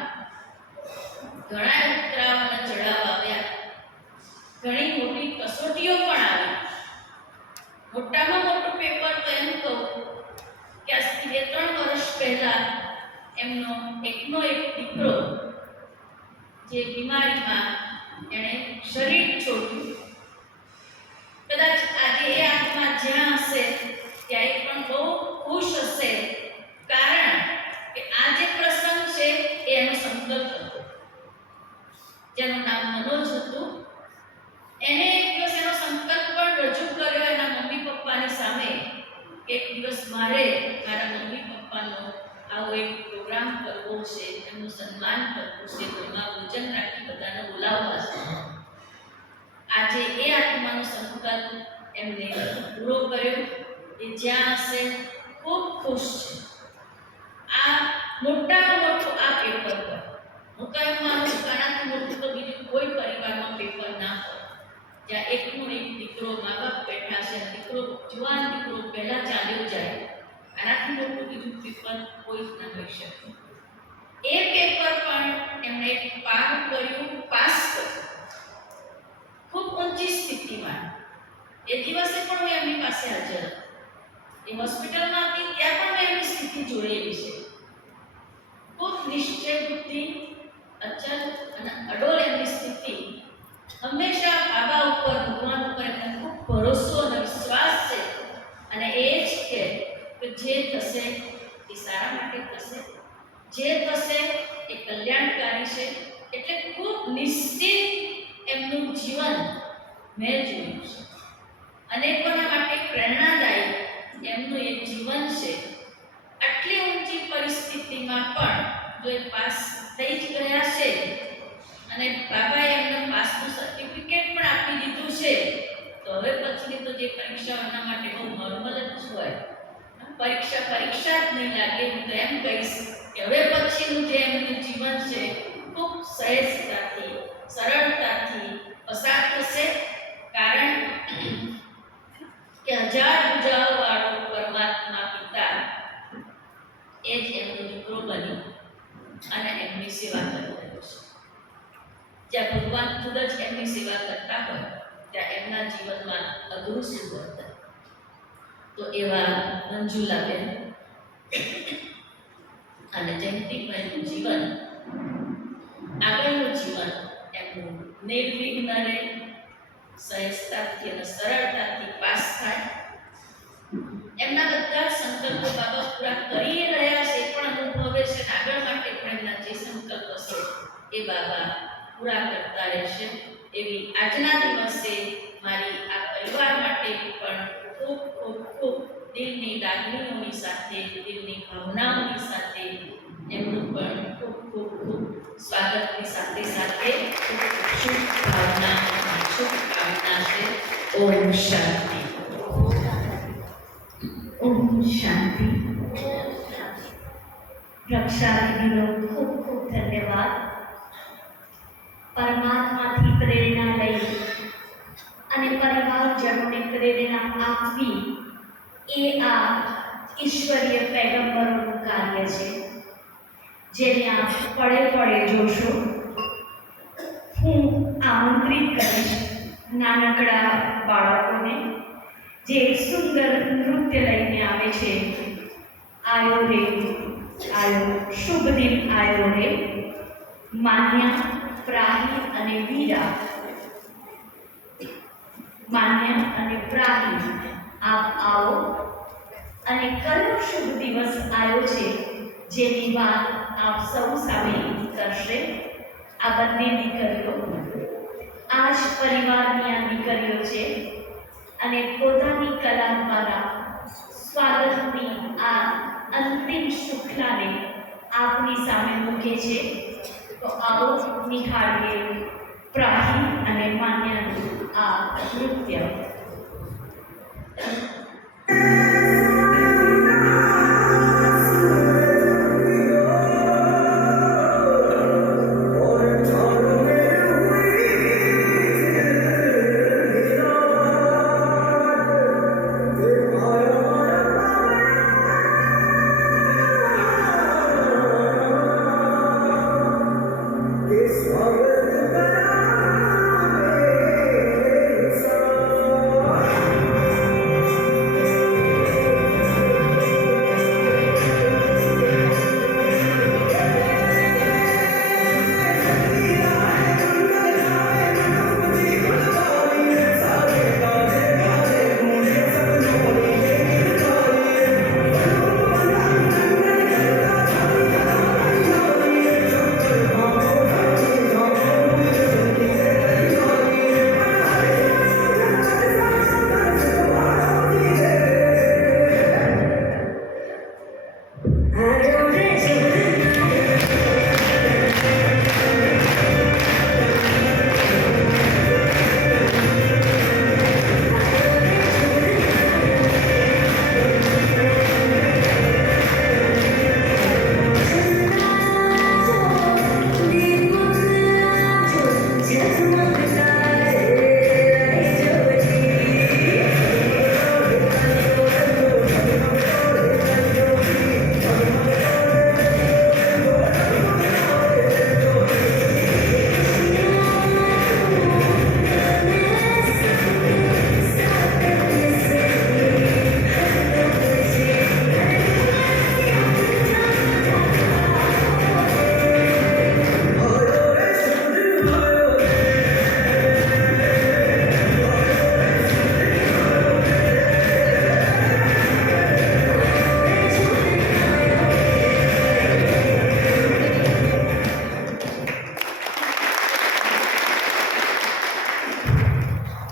ઘણા ઉતરાવ અને ચઢાવ આવ્યા, ઘણી મોટી કસોટીઓ પણ આવી. મોટામાં મોટું પેપર તો એમ કહું કે આજથી 2-3 વર્ષ પહેલા એમનો એકનો એક દીકરો જે બીમારીમાં એણે શરીર છોડ્યું. કદાચ આજે એ આત્મા જ્યાં હશે ત્યાં એ પણ બહુ ખુશ હશે, કારણ કે આ જે પ્રસંગ છે એ એનો સંકલ્પ હતો. જેનું નામ મનોજ હતું, એને એક દિવસ એનો સંકલ્પ પણ રજૂ કર્યો એના મમ્મી પપ્પાની સામે કે એક દિવસ મારે મારા મમ્મી પપ્પાનો આવો એક પ્રોગ્રામ કરવો છે, એમનું સન્માન કરવું છે, એમાં ભોજન રાખી બધાને બોલાવવા છે. આજે એ આત્માનો સંકલ્પ એમને પૂરો કર્યો. એ જ્યાં હશે ખૂબ ખુશ છે. આ મોટામાં મોટું આ પેપર પર હું તો એમ માનું છું કે આનાથી મોટું તો બીજું કોઈ પરિવારમાં પેપર ના હોય, જ્યાં એકનો એક દીકરો મા બાપ બેઠા છે, દીકરો જુવાન દીકરો પહેલા ચાલ્યો જાય. આનાથી મોટું બીજું પેપર કોઈ જ ના હોઈ શકે. એ પેપર પણ એમણે પાર કર્યું, પાસ કર્યું ખૂબ ઊંચી સ્થિતિમાં. એ દિવસે પણ હું એમની પાસે હાજર હતી. એ હોસ્પિટલમાં હતી ત્યાં પણ મેં એમની સ્થિતિ જોયેલી છે. ખૂબ નિશ્ચય બુદ્ધિ, અચલ અને અડોલ એમની સ્થિતિ. હંમેશા બાબા ઉપર, ભગવાન ઉપર એમને ખૂબ ભરોસો અને વિશ્વાસ છે અને એ જ કે જે થશે એ સારા માટે થશે, જે થશે એ કલ્યાણકારી છે. એટલે ખૂબ નિશ્ચિત એમનું જીવન મેં જોયું છે. અનેકોના માટે પ્રેરણાદાયી એમનું એ જીવન છે. આટલી ઊંચી પરિસ્થિતિમાં પણ જો એ પાસ થઈ જ ગયા છે અને બાબાએ એમને પાસનું સર્ટિફિકેટ પણ આપી દીધું છે, તો હવે પછીની તો જે પરીક્ષાઓના માટે બહુ નોર્મલ જ હોય. પરીક્ષા જ નહીં લાગે. હું તો એમ કહીશ કે હવે પછીનું જે એમનું જીવન છે ખૂબ સહેજતાથી, સરળતાથી પસાર થશે, કારણ કે 1000 ભુજાઓવાળો પરમાત્મા પિતા એ જ એમનો દીકરો બની અને એમની સેવા કરી રહ્યો છે. જ્યાં ભગવાન ખુદ જ એમની સેવા કરતા હોય ત્યાં એમના જીવનમાં અઘરું શું હતું. તો એવા મંજુલાબેન અને જયંતિભાઈનું જીવન, આગળનું જીવન એમનું નિર્વિઘ્ન રહે, સહેજતાથી અને સરળતાથી પાસ થાય. એમના બધા સંકલ્પો બાબા પૂરા કરી રહ્યા છે, પણ અનુભવે છે. આગળ માટે પણ એમના જે સંકલ્પ છે એ બાબા પૂરા કરતા રહેશે. એવી આજના દિવસે મારી આ પરિવાર માટે પણ ખૂબ ખૂબ ખૂબ દિલની લાગણીઓની સાથે, દિલની ભાવનાઓની સાથે એમનું પણ ખૂબ ખૂબ ખૂબ સ્વાગતની સાથે સાથે શુભભાવના, શુભકામના છે. ઓમ શાંતિ. ઓમ શાંતિ. રક્ષાબંધનનો ખૂબ ખૂબ ધન્યવાદ. પરમાત્માથી પ્રેરણા લઈ અને પરિવારજનોને પ્રેરણા આપવી એ આ ઈશ્વરીય પૈગંબરોનું કાર્ય છે, જેને આપ પડે પડે જોશો. હું આમંત્રિત કરીશ નાનકડા બાળકોને જે સુંદર નૃત્ય લઈને આવે છે. આયો રે આયો, શુભ દિન આયો રે. માન્યા, પ્રાહી અને વીરા, માન્યા અને પ્રાહી, આપ આવો. અને કયો શુભ દિવસ આવ્યો છે જેની વાત આપ સૌ સામે કરશે. આ બંને દીકરીઓ આ જ પરિવારની આ દીકરીઓ છે અને પોતાની કલા દ્વારા સ્વાગતની આ અંતિમ શૃંખલાને આપની સામે મૂકે છે. તો આવો નિહાળીએ પ્રાહી અને માન્યાનું આ નૃત્ય.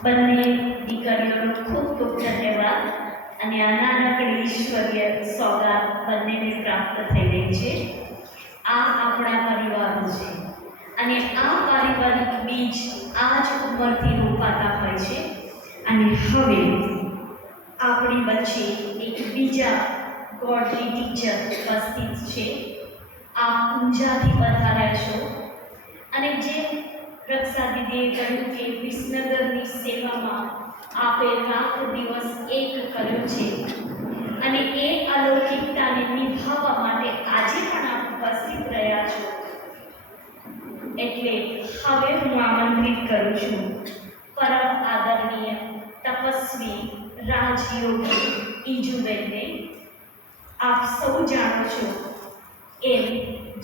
બંને દીકરીઓનો ખૂબ ખૂબ ધન્યવાદ. અને આ નાનકડી ઈશ્વરીય સોગાદ બંનેને પ્રાપ્ત થઈ રહી છે. આ આપણા પરિવારો છે અને આ પારિવારિક બીજ આ જ ઉંમરથી રોપાતા હોય છે. અને હવે આપણી વચ્ચે એક બીજા ગોડલી ટીચર ઉપસ્થિત છે. આપ ઊંઝાથી પધાર્યા છો અને જે રક્ષા દીદીએ કહ્યું કે વિસનગરની સેવામાં આપે રાત દિવસ એક કર્યો છે અને એ અલૌકિકતાને નિભાવવા માટે આજે પણ આપ ઉપસ્થિત રહ્યા છો. એટલે હવે હું આમંત્રિત કરું છું પરમ આદરણીય તપસ્વી રાજયોગી ઈજુબેનને. આપ સૌ જાણો છો એમ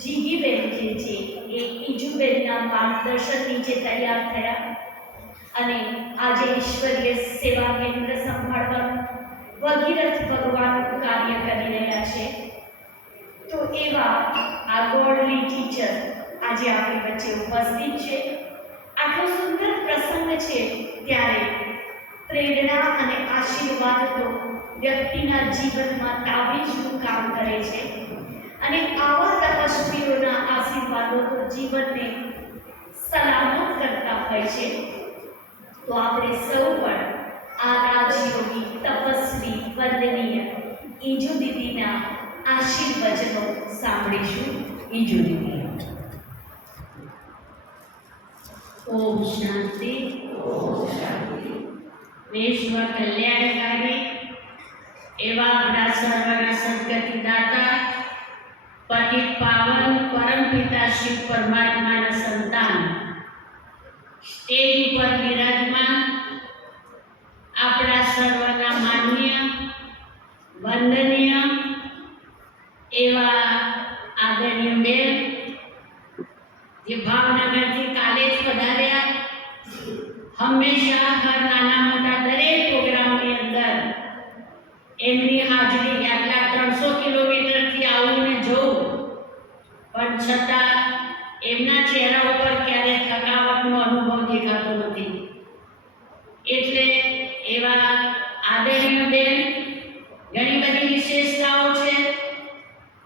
જીગીબેન જે છે એ ઈજુબેનના માર્ગદર્શન નીચે તૈયાર થયા અને આજે ઈશ્વરીય સેવા કેન્દ્ર સંભાળવાનું ભગીરથ ભગવાનનું કાર્ય કરી રહ્યા છે. તો એવા આ ગોડલી ટીચર આજે આપણી વચ્ચે ઉપસ્થિત છે. આટલો સુંદર પ્રસંગ છે ત્યારે પ્રેરણા અને આશીર્વાદ તો વ્યક્તિના જીવનમાં તાવીજનું કામ કરે છે અને આવા તપસ્વીઓના આશીર્વાદો તો જીવનને સલામત કરતા હોય છે. તો આપણે સૌ પણ આ રાજયોગી તપસ્વી વંદનીય ઈજુ દીદીના આશીર્વચનો સાંભળીશું. ઈજુ દીદી. ઓમ શાંતિ. વિશ્વ કલ્યાણકારી એવા આપણા સર્વના સદગતિદાતા પતિત પાવન પરમપિતા શિવ પરમાત્માના સંતાન સ્ટેજ ઉપર બિરાજમાન આપણા સર્વના માન્ય વંદનીય એવા આદરણીય બેન જે ભાવનગરથી કાલે જ પધાર્યા. હંમેશા હર નાના મોટા દરેક પ્રોગ્રામની અંદર એમની હાજરી આટલા 300 કિલોમીટરથી આવું ને જવું પણ છતાં એમના ચહેરા ઉપર ક્યારેય થકાવટનો અનુભવ દેખાતો નથી. એટલે એવા આદરણીય બેન ઘણી બધી વિશેષતાઓ છે.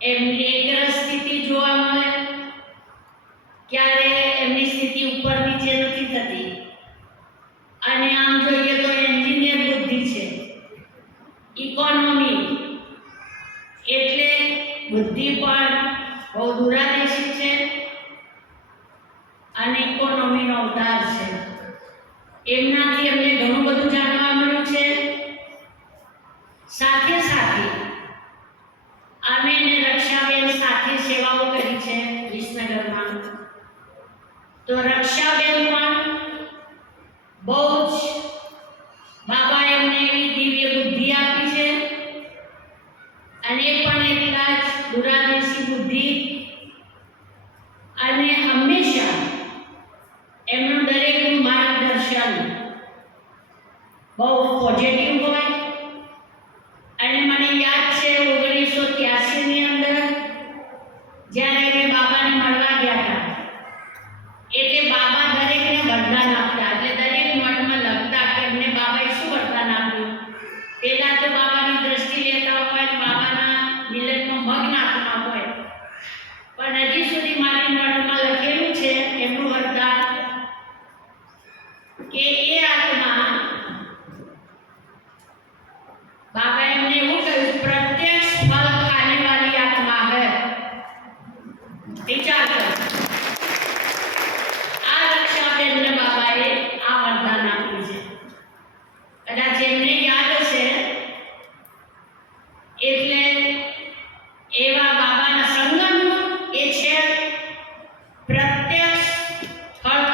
એમની એકરસ સ્થિતિ જોવા મળે, ક્યારે એમની સ્થિતિ ઉપર નીચે નથી થતી. અને આમ જોઈએ તો એન્જિનિયર બુદ્ધિ છે. ઇકોનોમી એટલે બુદ્ધિ પણ બહુ દૂરાદેશી છે અને ઇકોનોમીનો અવતાર છે. એમનાથી અમને ઘણું બધું જાણવા મળ્યું છે. સાથે સાથે અમે ને રક્ષાબેન સાથે સેવાઓ કરી છે વિસનગરમાં. તો રક્ષાબેન પણ બહુ જ બાબા એમને એવી દિવ્ય બુદ્ધિ આપી છે અને એ પણ એટલા જ દૂરાદેશી બુદ્ધિ અને હંમેશા એમનું દરેકનું માર્ગદર્શન બહુ પોઝિટિવ હોય. અને મને યાદ છે 1983ની અંદર જ્યારે અમે બાબાને મળવા ગયા હતા એટલે બાબા દરેકને વરદાન આપતા. એટલે દરેક મઠમાં લખતા કે એમને બાબાએ શું વરદાન આપ્યું. પહેલાં તો બાબાની દ્રષ્ટિ લેતા હોય, બાબાના મિલનમાં મગ્ન આત્મા હોય, પણ હજી સુધી મારી મઠમાં લખેલું છે એમનું વરદાન કે એ આત્મા बाबा ने वो प्रत्यक्ष फल खाने वाली आत्मा है. विचार करो. आ रक्षाबेन ने बाबाए आ वरदान आप्યું છે. કદાચ એમને યાદ હશે એટલે એવા બાબાના સંગમનું એ છે પ્રત્યક્ષ ફળ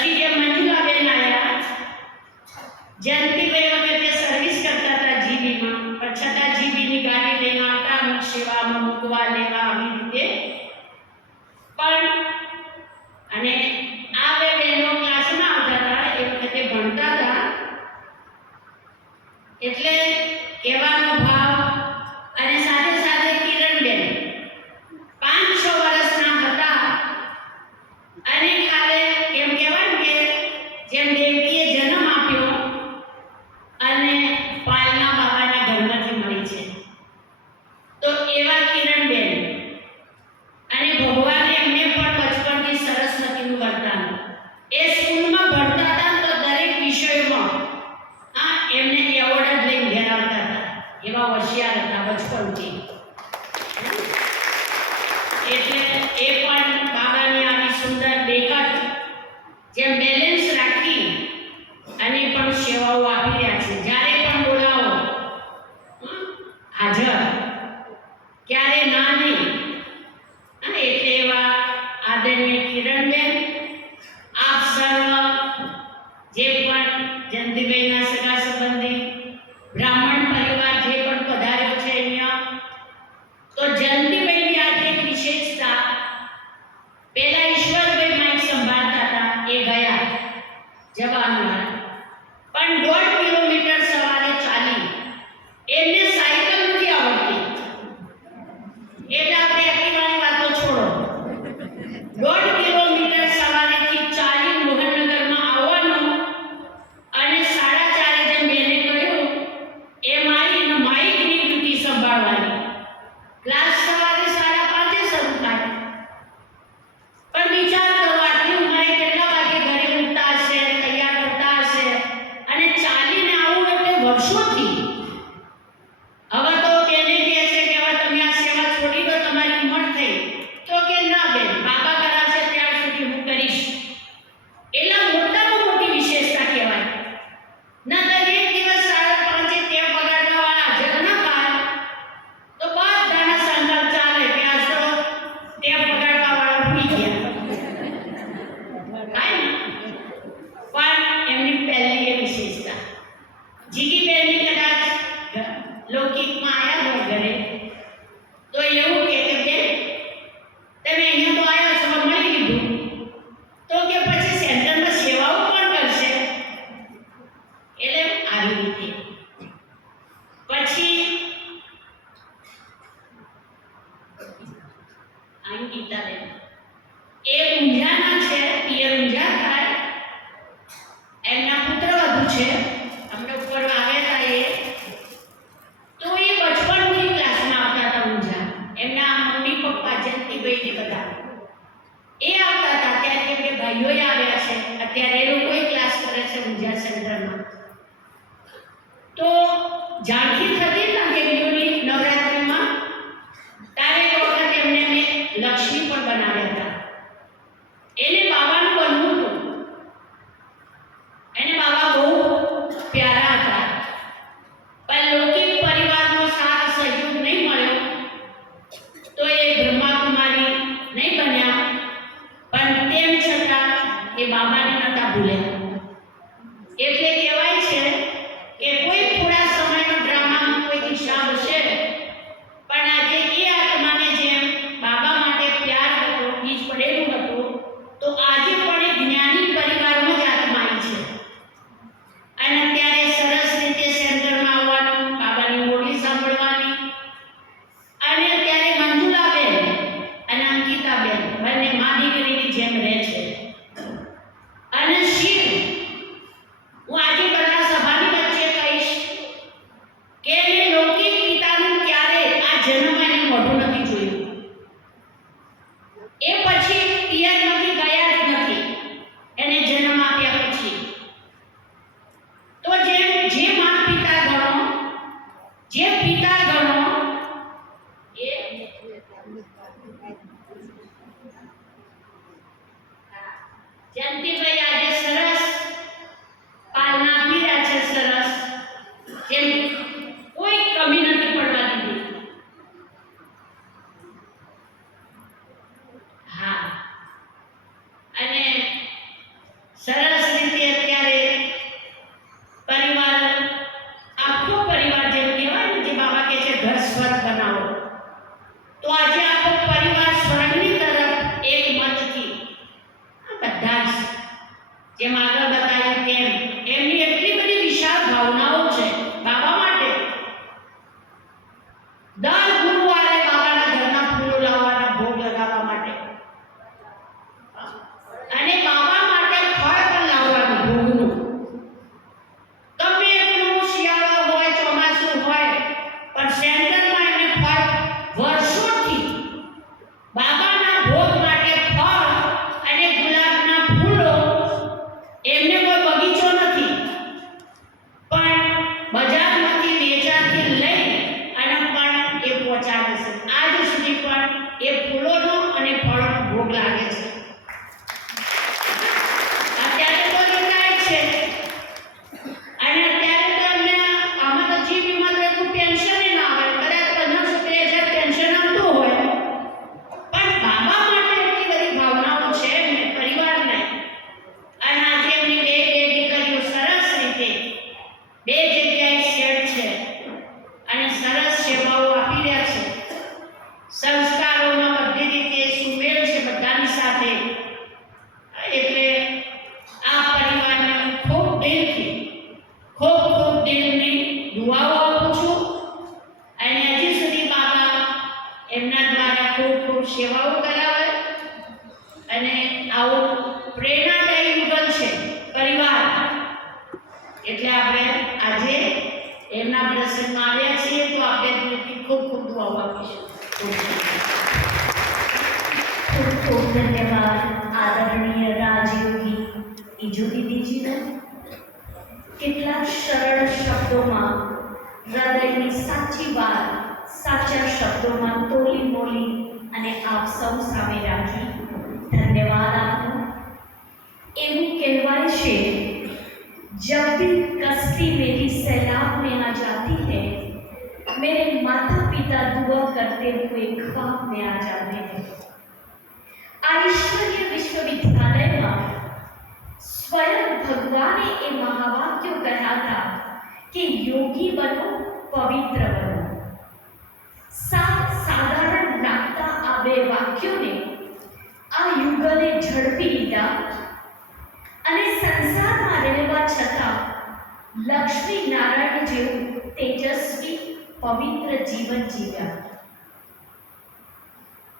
પછી જે મંજુલાબેન આવ્યા, જયંતિભાઈ વખતે સર્વિસ કરતા હતા જીબીમાં, પણ છતાં જીબીની ગાડી લઈને આવતા, અમુક સેવામાં મૂકવા લેવા આવી રીતે. પણ અને આ બે બહેનો ક્લાસમાં આવતા હતા, એ વખતે ભણતા હતા, એટલે કહેવાનો ભાવ. અને સાથે સાથે કિરણબેન 5-6 વર્ષના હતા, અને કાલે એમ કહેવાય કે જેમ દેવીએ જન્મ આપ્યો અને પાલના બાબાના ઘરમાંથી મળી છે, તો એવા કિરણબેન. અને ભગવાને એમને પણ બચપનથી સરસ્વતીનું વરદાન. એ સ્કૂલમાં ભણતા હતા તો દરેક વિષયમાં એમને એવોર્ડ જ લઈને ઘેર આવતા હતા, એવા હોશિયાર હતા બચપનથી. એટલે એ પણ બાબાની આવી સુંદર દેખત જેમ બેલેન્સ રાખી અને પણ સેવાઓ આપી રહ્યા છે. જ્યારે પણ બોલાવો હાજર, ક્યારે ના નહીં. અને એટલે એવા આદરણીય કિરણબેન, આપ સર્વ જે પણ જયંતિભાઈના સગા સંબંધી બ્રાહ્મણ પરિવાર જે પણ પધાર્યો છે અહીંયા, તો જયંતિભાઈની આજે એક વિશેષતા. પહેલા ઈશ્વરભાઈ માઇક સંભાળતા હતા, એ ગયા જવાનમાં, પણ 1.5 કિલોમીટર સવારે ચાલી. એમને સાયકલ નથી આવડતી, એટલે આપણે એક્ટિવાની વાતો છોડો. 1.5 કિલોમીટર સવારેથી ચાલી મોહનનગરમાં આવવાનું, અને 4:30 જેમ બેને કહ્યું એમ આવીને માઇકની ડ્યુટી સંભાળવાની. ક્લાસ સવારે 5:30 શરૂ થાય, પણ વિચાર કરો આટલી ઉંમરે કેટલા વાગે ઘરે ઉઠતા હશે, તૈયાર થતા હશે, અને ચાલીને આવું એટલે વર્ષોથી. હવે તો બેને કહે છે કે હવે તમે આ સેવા છોડી દો, તમારી ઉંમર થઈ. તો કે ના બેન, બાબા કરાશે ત્યાં સુધી હું કરીશ. એટલે મોટામાં મોટી વિશેષતા કહેવાય. ના તો એક દિવસ 5:30 તે પગારવાળા હાજર ન થાય તો બધાના સંકલ્પ ચાલે કે આ તો તે પગારવાળા ભૂલી ગયા. કાંઈ ના. પણ એમની પહેલી એ વિશેષતા. જીગીબેનની કદાચ લૌકિકમાં આવ્યા હોય ઘરે, તો એવું કે બેન તમે અહીંયા તો આવ્યા છો, મળી લીધું, તો કે પછી સેન્ટરમાં સેવાઓ પણ કરશે. એટલે આવી રીતે. પછી ગીતાબેન એ ઊંઝાના છે, પિયર ઊંઝા થાય. એમના પુત્ર વધુ છે, અમને ઉપર આવ્યા હતા એ. તો એ બચપનથી ક્લાસમાં આવતા હતા ઊંઝા. એમના મમ્મી પપ્પા જયંતિભાઈ ને બધા એ આવતા હતા. ત્યારે એમને ભાઈઓ આવ્યા છે, અત્યારે એ લોકો ક્લાસ કરે છે ઊંઝા સેન્ટરમાં. તો ઝાંખી થતી ને દેવીઓની નવરાત્રિમાં, ત્યારે એક વખત એમને મેં લક્ષ્મી પણ બનાવ્યા હતા. એને બાબાનું બનવું હતું. એને બાબા બહુ પ્યારા હતા, પણ લૌકિક પરિવારનો સાથ સહયોગ નહીં મળ્યો, તો એ બ્રહ્માકુમારી નહીં બન્યા. પણ તેમ છતાં એ બાબાને નહોતા ભૂલ્યા. એટલે કહેવાય છે કે કોઈ થોડા સમયનો ડ્રામામાં કોઈ હિસાબ હશે, પણ આજે એ આત્માને જેમ બાબા માટે પ્યાર હતો, બીજ પડેલું હતું, તો આજે પણ એ જ્ઞાની પરિવારમાં જ આત્મા આવી છે. અને અત્યારે સરસ રીતે સેન્ટરમાં આવવાનું, બાબાની બોલી સાંભળવાની. અને અત્યારે મંજુલાબેન અને અંકિતાબેન બંને મા દીકરીની જેમ રહે છે. અને શિવ, હું આજે બધા સભાની વચ્ચે કહીશ કે એને લૌકિક પિતાનું ક્યારે આ જન્મમાં એને મોઢું નથી જોયું. એ પછી પિયરમાંથી ગયા જ નથી એને જન્મ આપ્યા પછી. તો જેમ જે માતા પિતા ગણો, જે પિતા ગણો, એ જયંતિભાઈ આજે સરસ પાલના આપી રહ્યા છે. સરસ, જેમ કોઈ કમી નથી પડવા દીધી. હા, અને સરસ જેમ આગળ બતાવ્યું તેમ એમની એટલી બધી વિશાળ ભાવનાઓ છે બાબા માટે. દર ગુરુવારે બાબાના ઘરના ફૂલો લાવવાના, ભોગ લગાવવા માટે, અને બાબા માટે ફળ પણ લાવવાનું ભોગનું. ગમે એટલું શિયાળો હોય, ચોમાસું હોય, પણ સેન્ટરમાં એને ફળ વર્ષોથી બાબાના ભોગ માટે ફળ અને ગુલાબના ફૂલો. એમને કોઈ બગીચો નથી, પણ બજારમાંથી વેચાણથી લઈ અને પણ એ પહોંચાડે છે. આજ સુધી પણ એ ફૂલોનો અને ફળનો ભોગ લાગે છે. અત્યારે તો રિટાયર્ડ છે, અને અત્યારે તો એમને આમાં તો જીવ વીમા તો એટલું પેન્શન ના આવે, કદાચ 1500-2000 પેન્શન આવતું હોય, પણ બાબા માટે એટલી બધી ભાવનાઓ છે એમને પરિવારને. અને આજે એમની બે દીકરીઓ સરસ રીતે બે જગ્યાએ સેટ છે અને સરસ સેવાઓ આપી રહ્યા છે. સંસ્કારોમાં બધી રીતે સુમેળ છે બધાની સાથે. એટલે આ પરિવારને હું ખૂબ દિલની દુઆઓ આપું છું. અને હજી સુધી બાબા એમના દ્વારા ખૂબ સેવાઓ કરાવે. અને આવું પ્રેરણાદાયી યુગલ છે પરિવાર. એટલે આપણે આજે એમના પ્રસંગમાં આવ્યા છીએ, તો આપણે દિલથી ખૂબ દુઆઓ આપીશું. ખૂબ ખૂબ ધન્યવાદ આદરણીય રાજયોગી ઈજુ દીદીજીનો. કેટલાક સરળ શબ્દોમાં હૃદયની સાચી વાત સાચા શબ્દોમાં તોલી મોલી અને આપ સૌ સામે રાખી. ધન્યવાદ આપનો. એવું કહેવાય છે, जब भी कश्ती मेरी सैलाब में आ जाती है, मेरे माता पिता दुआ करते हुए ख्वाब में आ जाते हैं. आ ईश्वरीय विश्वविद्यालयમાં स्वयं भगवाने એ મહાવાક્યો કહ્યા હતા કે યોગી બનો, પવિત્ર બનો. સાધારણ લાગતા આ બે વાક્યોને આ યુગલે ઝડપી લીધા અને સંસારમાં રહેવા છતાં લક્ષ્મી નારાયણ જેવું તેજસ્વી પવિત્ર જીવન જીવ્યા.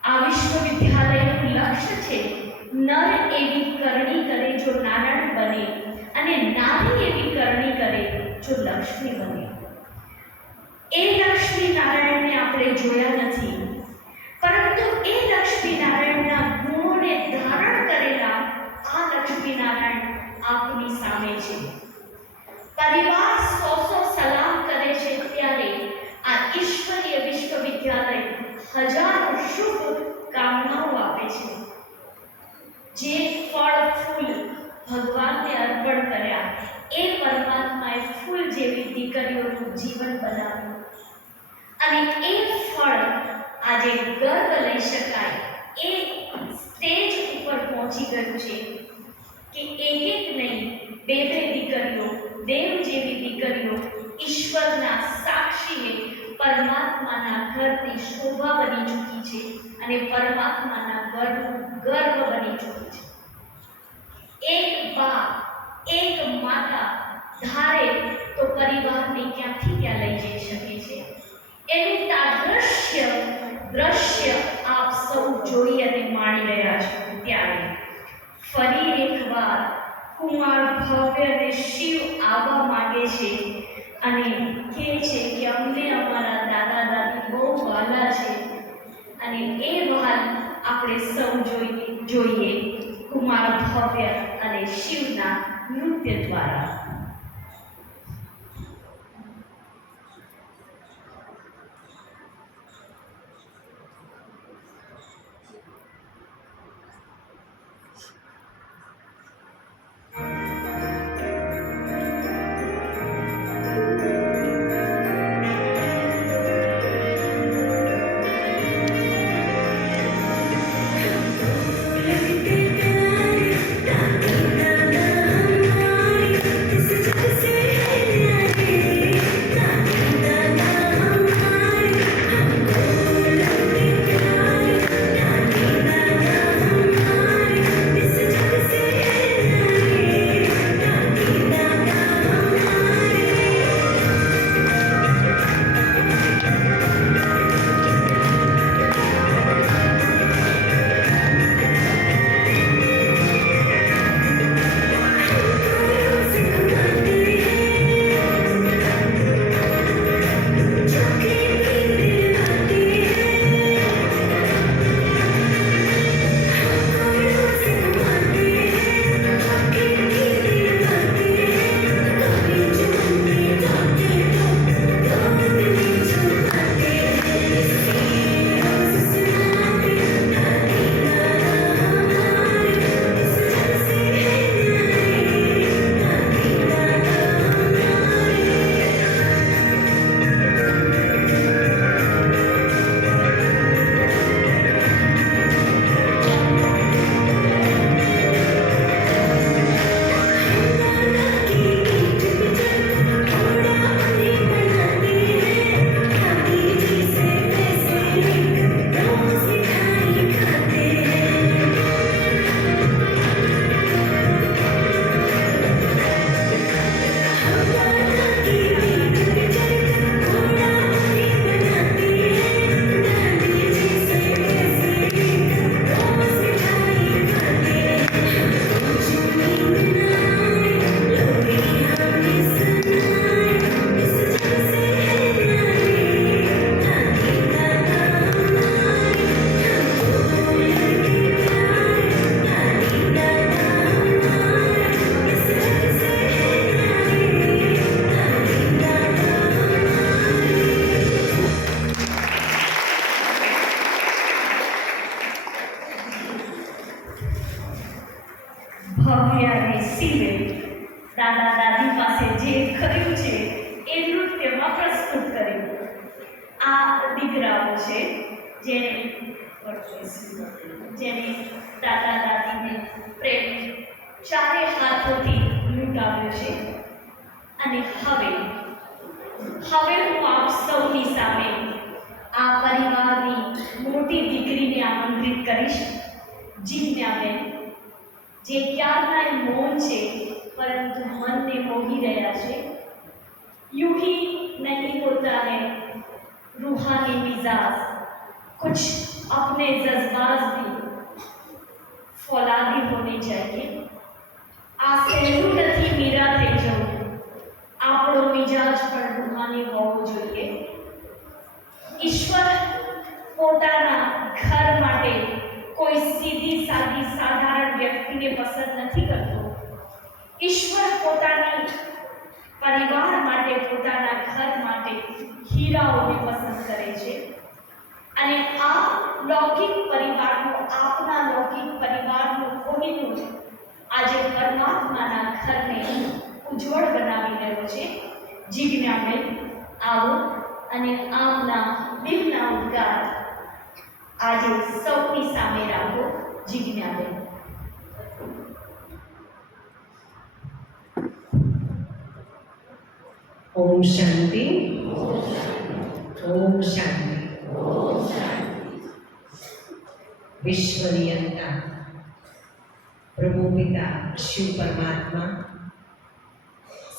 આ વિશ્વવિદ્યાલયનું લક્ષ્ય છે, નર એવી કરણી કરે જો નારાયણ બને, અને નારી એવી કરણી કરે જો લક્ષ્મી બને. એ લક્ષ્મી નારાયણને આપણે જોયા નથી, પરંતુ એ લક્ષ્મી નારાયણના ગુણોને ધારણ કરેલા આ લક્ષ્મીનારાયણ આપની સામે છે. પરિવાર 100 સલામ કરે છે ત્યારે આ ઈશ્વરીય વિશ્વવિદ્યાલય હજારો શુભ કામનાઓ આપે છે. જે ફળ ફૂલ ભગવાનને અર્પણ કર્યા, એ પરમાત્માએ ફૂલ જેવી દીકરીઓનું જીવન બનાવ્યું. અને એ ફળ આજે ગર્વ લઈ શકાય એ સ્ટેજ ઉપર પહોંચી ગયું છે કે એક નહીં, બે દીકરીઓ, દેવ જેવી દીકરીઓ ઈશ્વરના સાક્ષીને પરમાત્માના ઘરની શોભા બની ચૂકી છે અને પરમાત્માના ગર્વ બની ચૂકી છે. એક બાપ, એક માતા ધારે તો પરિવારને ક્યાંથી ક્યાં લઈ જઈ શકે છે. એનું દ્રશ્ય આપ સૌ જોઈ અને માણી રહ્યા છો. ત્યારે ફરી એકવાર કુમાર ભવ્ય અને શિવ આવવા માંગે છે અને કહે છે કે અમને અમારા દાદા દાદી બહુ વહાલા છે, અને એ વહાલ આપણે સૌ જોઈએ કુમાર ભવ્ય અને શિવના નૃત્ય દ્વારા. This ભવ્ય અને શિવે દાદા દાદી પાસે જે કર્યું છે એ નૃત્યમાં પ્રસ્તુત કર્યું. આ દીકરાઓ છે જેને દાદા દાદીને પ્રેમ ચારે હાથોથી લૂંટાવ્યો છે. અને હવે હું આપ સૌની સામે આ પરિવારની મોટી દીકરીને આમંત્રિત કરીશ, જીજ્ઞાબેન, જે ક્યારના મૌન છે પરંતુ મનને મોહી રહ્યા છે. यूं ही नहीं होता है रूहानी मिजाज, कुछ अपने जज्बात भी फौलादी होने चाहिए. આ સહેલું નથી મીરા થઈ જવું, આપણો મિજાજ પણ રૂહાની હોવો જોઈએ. ઈશ્વર પોતાના ઘર માટે કોઈ સીધી સાદી સાધારણ વ્યક્તિને પસંદ નથી કરતો. ઈશ્વર પોતાની પરિવાર માટે, પોતાના ઘર માટે હીરાઓને પસંદ કરે છે. અને આ લૌકિક પરિવારનો, આપના લૌકિક પરિવારનો કોહિનૂર આજે પરમાત્માના ઘરને ઉજ્જવળ બનાવી રહ્યો છે. જીજ્ઞાબેન, આવો અને આપના દિલના ઉદ્ગાર આજે સૌની સામે રાખો. જીજ્ઞાબેન. ओम शांति, ओम शांति. विश्व नियंता प्रभु पिता शिव परमात्मा,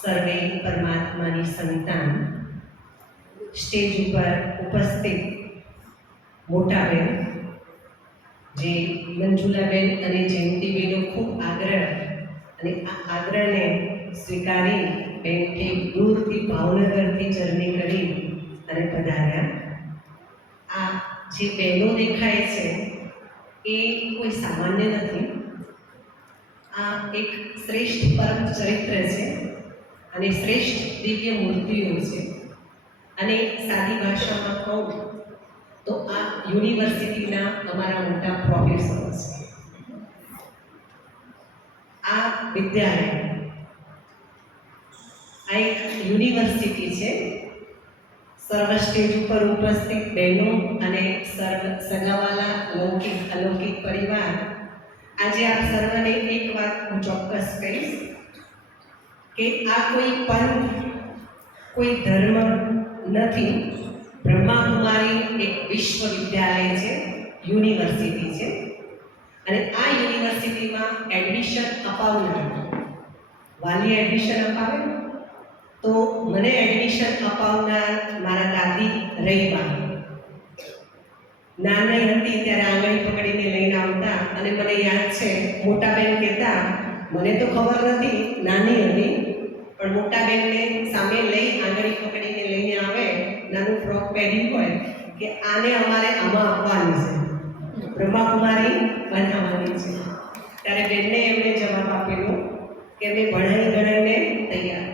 सर्वे परमात्मानी संतान, स्टेज पर उपस्थित मोटा बेन जे मंजुलाबेन अने जयंतीबेनो खूब आग्रह अने आ आग्रहने स्वीकारी બેનથી દૂરથી ભાવનગરથી જર્ની કરી અને પધાર્યા. આ જે બહેનો દેખાય છે એ કોઈ સામાન્ય નથી. આ એક શ્રેષ્ઠ પરમ ચરિત્ર છે અને શ્રેષ્ઠ દિવ્ય મૂર્તિઓ છે. અને સાદી ભાષામાં કહું તો આ યુનિવર્સિટીના અમારા મોટા પ્રોફેસરો છે. આ વિદ્યાલય આ એક યુનિવર્સિટી છે. સર્વ સ્ટેજ ઉપર ઉપસ્થિત બહેનો અને સર્વ સગાવાલા લૌકિક અલૌકિક પરિવાર, આજે આપ સર્વને એક વાત હું ચોક્કસ કહીશ કે આ કોઈ પંથ, કોઈ ધર્મ નથી. બ્રહ્માકુમારી એક વિશ્વવિદ્યાલય છે, યુનિવર્સિટી છે. અને આ યુનિવર્સિટીમાં એડમિશન અપાવનાર વાલી એડમિશન અપાવે તો મને એડમિશન અપાવનાર મારા દાદી રહીબા નાની હતી ત્યારે આંગળી પકડીને લઈને આવતા. અને મને યાદ છે મોટા બેન કહેતા, મને તો ખબર નથી, નાની હતી, પણ મોટા બેનને સામે લઈ આંગળી પકડીને લઈને આવે, નાનું ફ્રોક પહેર્યું હોય કે આને અમારે આમાં આપવાનું છે, બ્રહ્માકુમારી બનાવવાની છે. ત્યારે બેનને એમણે જવાબ આપેલો કે મેં ભણાઈ ગણાઈને તૈયાર.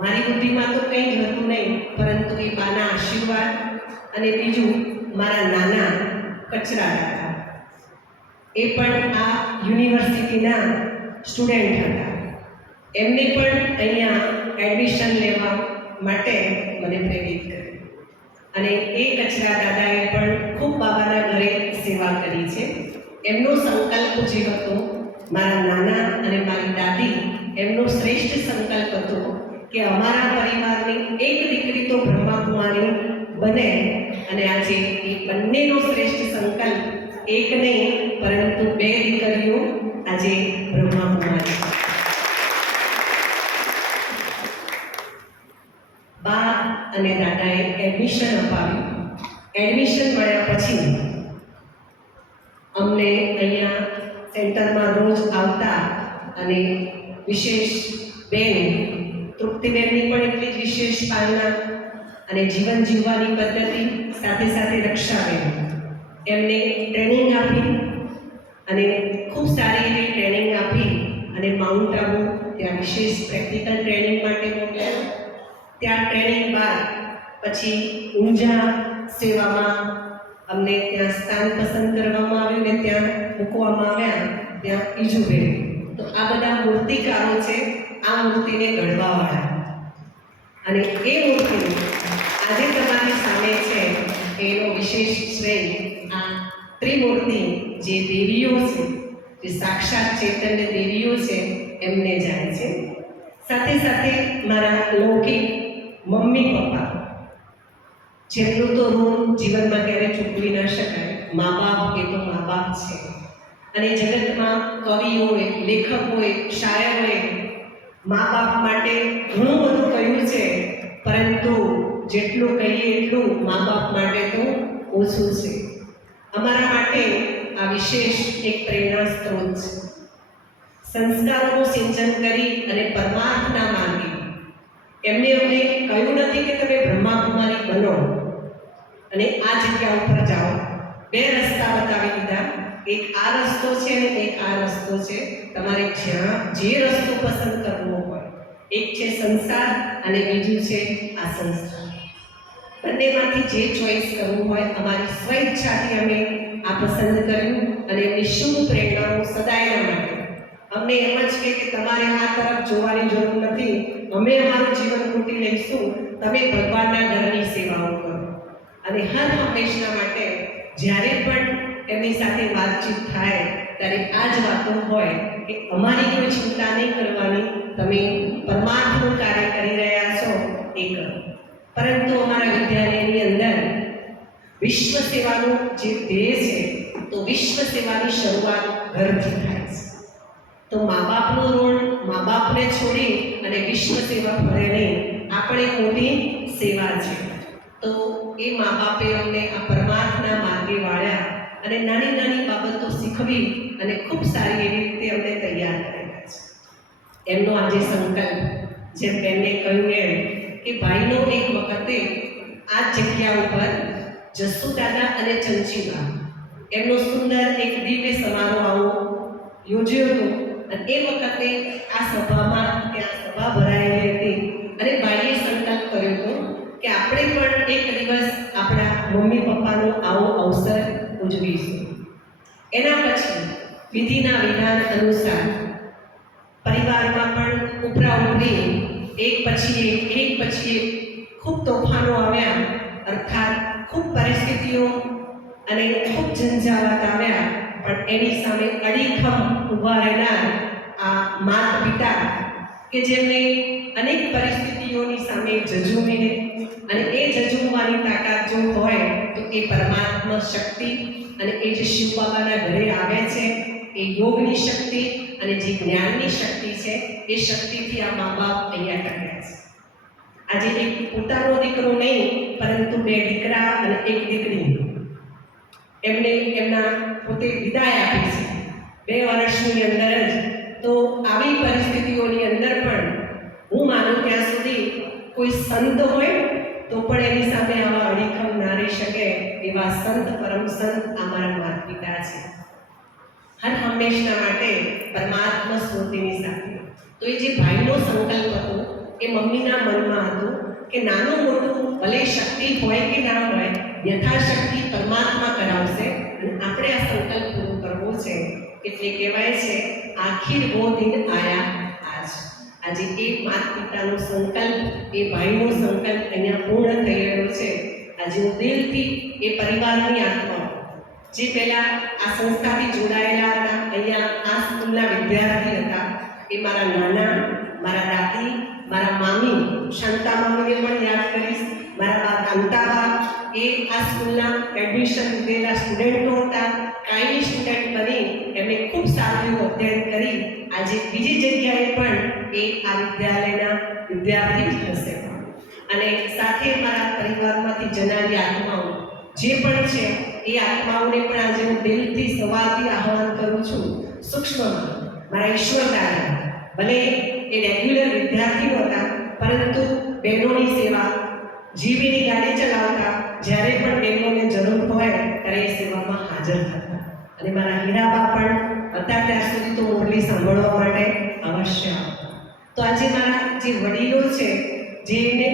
મારી બુદ્ધિમાં તો કંઈ જ હતું નહીં, પરંતુ એ બાના આશીર્વાદ અને બીજું મારા નાના કચરા હતા, એ પણ આ યુનિવર્સિટીના સ્ટુડન્ટ હતા. એમને પણ અહીંયા એડમિશન લેવા માટે મને પ્રેરિત કરી. અને એ કચરા દાદાએ પણ ખૂબ બાબાના ઘરે સેવા કરી છે. એમનો સંકલ્પ જે હતો, મારા નાના અને મારી દાદી, એમનો શ્રેષ્ઠ સંકલ્પ હતો કે અમારા પરિવારની એક દીકરી તો બ્રહ્માકુમારી બને. અને આજે એ બંનેનો શ્રેષ્ઠ સંકલ્પ, એક નહીં પરંતુ બે દીકરીઓ આજે બ્રહ્માકુમારી. બા અને દાદાએ એડમિશન અપાવ્યું. એડમિશન મળ્યા પછી અમને અહીંયા સેન્ટરમાં રોજ આવતા અને વિશેષ બેન તૃપ્તિબેનની પણ એટલી જ વિશેષ પાલના અને જીવન જીવવાની પદ્ધતિ, સાથે સાથે રક્ષાબેન, એમને ટ્રેનિંગ આપી અને ખૂબ સારી એવી ટ્રેનિંગ આપી અને માઉન્ટ આબુ ત્યાં વિશેષ પ્રેક્ટિકલ ટ્રેનિંગ માટે મોકલ્યા. ત્યાં ટ્રેનિંગ બાદ પછી ઊંઝા સેવામાં અમને ત્યાં સ્થાન પસંદ કરવામાં આવ્યું ને ત્યાં મૂકવામાં આવ્યા. ત્યાં ઈજુબેન આ બધા મૂર્તિકારો છે, આ મૂર્તિને ઘડવાવાળા. અને એ મૂર્તિ આજે તમારી સામે છે એનો વિશેષ શ્રેય આ ત્રિમૂર્તિ જે દેવીઓ છે, જે સાક્ષાત ચૈતન્ય દેવીઓ છે એમને જાય છે. સાથે સાથે મારા લૌકિક મમ્મી પપ્પા, જેમનું તો ઋણ જીવનમાં ક્યારે ચૂકવી ન શકાય. મા બાપ એ તો મા બાપ છે. અને જગતમાં કવિઓએ, લેખકોએ, શાયરોએ મા બાપ માટે ઘણું બધું કહ્યું છે, પરંતુ જેટલું કહીએ એટલું મા બાપ માટે તો ઓછું છે. અમારા માટે આ વિશેષ એક પ્રેરણા સ્ત્રોત છે. સંસ્કારોનું સિંચન કરી અને પરમાર્થના માર્ગે એમને અમને કહ્યું નથી કે તમે બ્રહ્માકુમારી બનો અને આ જગ્યા ઉપર જાઓ. બે રસ્તા બતાવી દીધા, એક આ રસ્તો છે અને એક આ રસ્તો છે. તમારે જ્યાં જે રસ્તો પસંદ કરવો હોય, એક છે સંસાર અને બીજું છે આ સંસ્થા. બંનેમાંથી જે ચોઈસ કરવું હોય અમારી સ્વેચ્છાથી અમે આ પસંદ કર્યું. અને એમની શુભ પ્રેરણાઓ સદાયના માટે અમને એમ જ કે તમારે આ તરફ જોવાની જરૂર નથી, અમે અમારું જીવન લૂંટી લઈશું, તમે ભગવાનના ઘરની સેવાઓ કરો. અને હર હંમેશના માટે જ્યારે પણ એમની સાથે વાતચીત થાય ત્યારે આ જ વાતો હોય કે અમારી કોઈ ચિંતા નહીં કરવાની, તમે પરમાર્થનું કાર્ય કરી રહ્યા છો એ કરો. પરંતુ અમારા વિદ્યાલયની અંદર વિશ્વ સેવાનું જે ધ્યેય છે, તો વિશ્વ સેવાની શરૂઆત ઘરથી થાય છે. તો મા બાપનું ઋણ મા બાપને છોડી અને વિશ્વ સેવા ફળે નહીં, આપણે મોટી સેવા છે. તો એ મા બાપે અમને આ પરમાર્થના માર્ગે વાળ્યા અને નાની નાની બાબતો શીખવી અને ખૂબ સારી એવી રીતે અમને તૈયાર કરેલા છે. એમનો આજે સંકલ્પ, જેમ બેનને કહ્યું એમ કે ભાઈનો એક વખતે આ જગ્યા ઉપર જસુદાદા અને ચંચીબા એમનો સુંદર એક દિવ્ય સમારોહ આવો યોજ્યો હતો. અને એ વખતે આ સભામાં ત્યાં સભા ભરાયેલી હતી અને ભાઈએ સંકલ્પ કર્યો હતો કે આપણે પણ એક દિવસ આપણા મમ્મી પપ્પાનો આવો અવસર ઉજવીશું. એના પછી વિધિના વિધાન અનુસાર પરિવારમાં પણ ઉપરા ઉપરી એક પછી એક ખૂબ તોફાનો આવ્યા, અર્થાત ખૂબ પરિસ્થિતિઓ અને ખૂબ ઝંઝાવાત આવ્યા. પણ એની સામે અડીખમ ઊભા રહેનાર આ માતા પિતા કે જેમને અનેક પરિસ્થિતિઓની સામે ઝઝૂમીને અને એ ઝઝૂમવાની તાકાત જો હોય તો એ પરમાત્મા શક્તિ અને એ જે શિવ બાબાના ઘરે આવે છે એ યોગની શક્તિ અને જે જ્ઞાનની શક્તિ છે એ શક્તિથી આ મા બાપ અહીંયા ટક્યા છે. આજે એક પોતાનો દીકરો નહીં પરંતુ બે દીકરા અને એક દીકરી એમને એમના પોતે વિદાય આપી છે 2 વર્ષની અંદર જ. તો આવી પરિસ્થિતિઓની અંદર પણ હું માનું ત્યાં સુધી કોઈ સંત હોય તો પણ એની સામે આવા અડીખમ ના રહી શકે એવા સંત, પરમ સંત અમારા માતા પિતા છે. હર હંમેશના માટે પરમાત્મા સ્મૃતિની સાથે. તો એ જે ભાઈનો સંકલ્પ હતો એ મમ્મીના મનમાં હતું કે નાનું મોટું ભલે શક્તિ હોય કે ના હોય, યથાશક્તિ પરમાત્મા કરાવશે અને આપણે આ સંકલ્પ પૂરો કરવો છે. એટલે કહેવાય છે આખિર વો દિન આયા આજ. આજે એ માતા પિતાનો સંકલ્પ, એ ભાઈનો સંકલ્પ અહીંયા પૂર્ણ થઈ રહ્યો છે. આજે હું દિલથી એ પરિવારની આત્માઓ જે પહેલા આ સંસ્થાથી જોડાયેલા હતા, અહીંયા આ સ્કૂલના વિદ્યાર્થી હતા, એ મારા નાના, મારા દાદી, મારા મામી શાંતા મામીને પણ યાદ કરીશ, મારા બા કાંતાબા એ આ સ્કૂલના એડમિશન લીધેલા સ્ટુડન્ટો હતા. કાયમી સ્ટુડન્ટ બની એમણે ખૂબ સારું એવું અધ્યયન કરી આજે બીજી જગ્યાએ પણ એ આ વિદ્યાલયના વિદ્યાર્થી જ હશે. અને સાથે મારા પરિવારમાંથી જનારી આત્માઓ જે પણ છે એ આત્માઓને પણ આજે હું દિલથી સવારથી આહ્વાન કરું છું. સૂક્ષ્મમાં મારા ઈશ્વરદાદા ભલે એ રેગ્યુલર વિદ્યાર્થીઓ હતા પરંતુ બહેનોની સેવા, જીવીની ગાડી ચલાવતા, જ્યારે પણ બહેનોને જરૂર હોય ત્યારે એ સેવામાં હાજર હતા. અને મારા હીરાબા પણ હતા ત્યાં સુધી તો મોરલી સાંભળવા માટે અવશ્ય આવતા. તો આજે મારા જે વડીલો છે, જેમને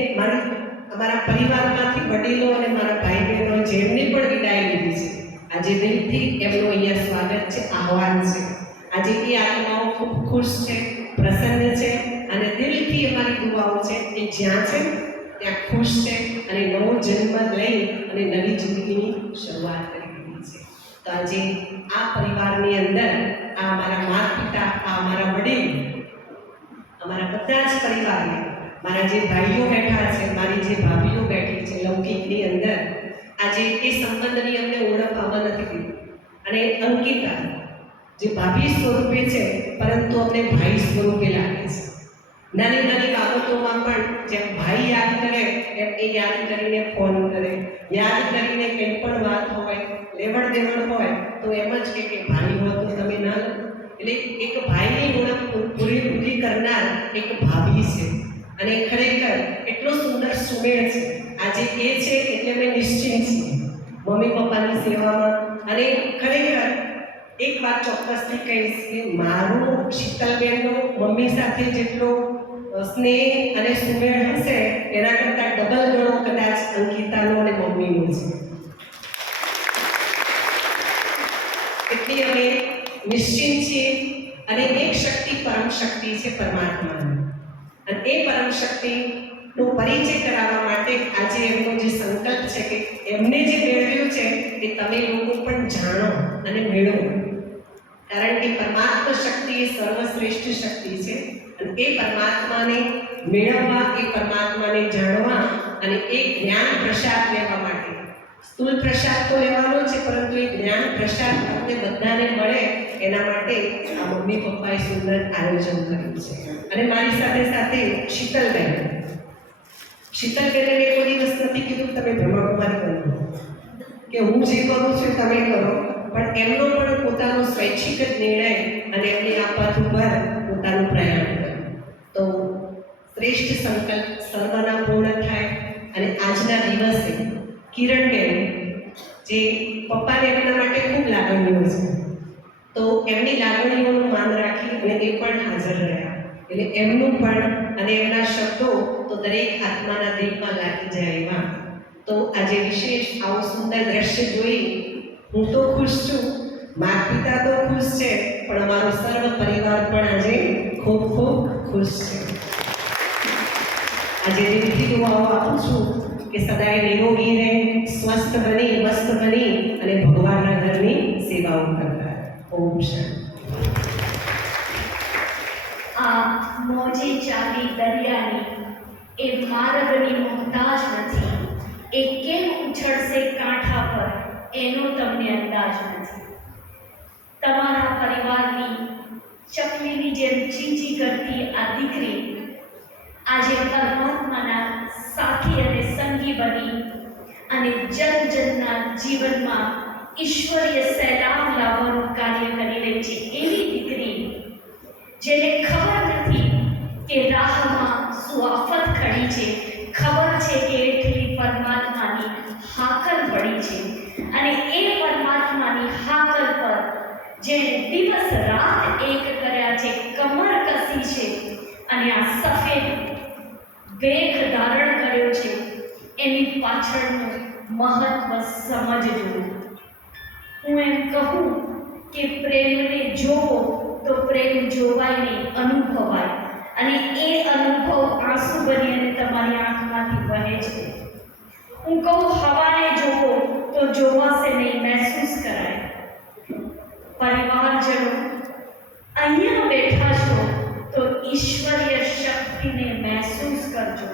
અમારા પરિવારમાંથી વડીલો અને મારા ભાઈ બહેનો જેમને પણ વિદાય લીધી છે, આજે દિલથી એમનું અહીંયા સ્વાગત છે, આહ્વાન છે. આજે એ આત્માઓ ખૂબ ખુશ છે, પ્રસન્ન છે અને દિલથી અમારી દુઆઓ છે એ જ્યાં છે ત્યાં ખુશ છે અને નવો જન્મ લઈ અને નવી જિંદગીની શરૂઆત કરી દીધી છે. તો આજે આ પરિવારની અંદર આ મારા માતા પિતા, આ અમારા વડીલ, અમારા બધા જ પરિવારને, મારા જે ભાઈઓ બેઠા છે, મારી જે ભાભીઓ બેઠી છે લૌકિકની અંદર, આજે એ સંબંધની અમને ઓળખ આમાં નથી દીધી. અને અંકિતા જે ભાભી સ્વરૂપે છે પરંતુ અમને ભાઈ સ્વરૂપે લાગે છે. નાની નાની બાબતોમાં પણ જેમ ભાઈ યાદ કરે એમ એ યાદ કરીને ફોન કરે, યાદ કરીને કંઈ પણ વાત હોય, લેવડ દેવડ હોય તો એમ જ કે ભાઈ હો તો તમે ના લો. એટલે એક ભાઈની ઓળખ પૂરી કરનાર એક ભાભી છે અને ખરેખર એટલો સુંદર સુમેળ છે. આજે એ છે એટલે અમે નિશ્ચિંત છીએ મમ્મી પપ્પાની સેવામાં. અને ખરેખર એક વાત ચોક્કસથી કહીશ કે મારું શીતલબેનનો મમ્મી સાથે જેટલો સ્નેહ અને સુમેળ હશે એના કરતાં ડબલ ગણો કદાચ અંકિતાનો અને મમ્મીનો છે. એટલી અમે નિશ્ચિંત છીએ. અને એક શક્તિ પરમ શક્તિ છે પરમાત્માની, અને એ પરમ શક્તિનો પરિચય કરાવવા માટે આજે એમનો જે સંકલ્પ છે કે એમને જે મેળવ્યું છે એ તમે લોકો પણ જાણો અને મેળવો. કારણ કે પરમાત્મા શક્તિ એ સર્વશ્રેષ્ઠ શક્તિ છે અને એ પરમાત્માને મેળવવા, એ પરમાત્માને જાણવા અને એ જ્ઞાન પ્રસાદ લેવા માટે, સ્થૂળ પ્રસાદ તો લેવાનો છે પરંતુ એ જ્ઞાન પ્રસાદ તમને બધાને મળે એના માટે આ મમ્મી પપ્પાએ સુંદર આયોજન કર્યું છે. અને મારી સાથે સાથે શીતલબેને મેં કોઈ દિવસ નથી કીધું તમે બ્રહ્માકુમારી બનો કે હું જે કરું છું તમે કરો, પણ એમનો પણ પોતાનો સ્વૈચ્છિક જ નિર્ણય અને એમની આ પથ ઉપર પોતાનું પ્રયાણ કર્યું. તો શ્રેષ્ઠ સંકલ્પ સર્વના પૂર્ણ થાય. અને આજના દિવસે કિરણબેન જે પપ્પાને એમના માટે ખૂબ લાગણીઓ છે, તો એમની લાગણીઓનું માન રાખી અને એ પણ હાજર રહ્યા. એટલે એમનું પણ અને એમના શબ્દો તો દરેક આત્માના દિલમાં લાગી જાય એવા. તો આજે વિશેષ આવું સુંદર દ્રશ્ય જોઈ હું તો ખુશ છું, માતા પિતા તો ખુશ છે, પણ અમારો સર્વ પરિવાર પણ આજે ખૂબ ખૂબ ખુશ છે. આજે દિલથી દુઆઓ આપું છું કે સદાય નિરોગી રહે, સ્વસ્થ બની, મસ્ત બની અને ભગવાનના ઘરની સેવાઓ કરતા. ઓમ શાંતિ. આ મોજે ચાલી દરિયાની એ માર્ગની મોહતાજ નથી. એ કેમ ઉછળશે કાંઠા પર એનો તમને અંદાજ નથી. તમારા પરિવારની ચકલીની જેમ ચીચી કરતી આ દીકરી આજે પરમાત્માના સાથી અને સંગી બની અને જનજનના જીવનમાં ઈશ્વરીય સૈલાબ લાવવાનું કાર્ય કરી રહી છે. એવી દીકરી જેને ખબર નથી કે રાહમાં શું આફત ખડી છે, ખબર છે કે એટલી પરમાત્માની હાકલ પડી છે અને એ પરમાત્માની હાકલ પર જેણે દિવસ રાત એક કર્યા છે, કમર કસી છે અને આ સફેદ વેગ ધારણ કર્યો છે, એની પાછળનું મહત્વ સમજજો. હું એમ કહું કે પ્રેમને જોવો તો પ્રેમ જોવાય નહીં, અનુભવાય. અને એ અનુભવ આંસુ બની અને તમારી આંખમાંથી વહે છે. હું કહું હવાને જોવો તો જોવાશે નહીં, મહેસૂસ કરાય. પરિવારજનો અહીંયા બેઠા છો તો ઈશ્વરીય શક્તિને મહેસૂસ કરજો.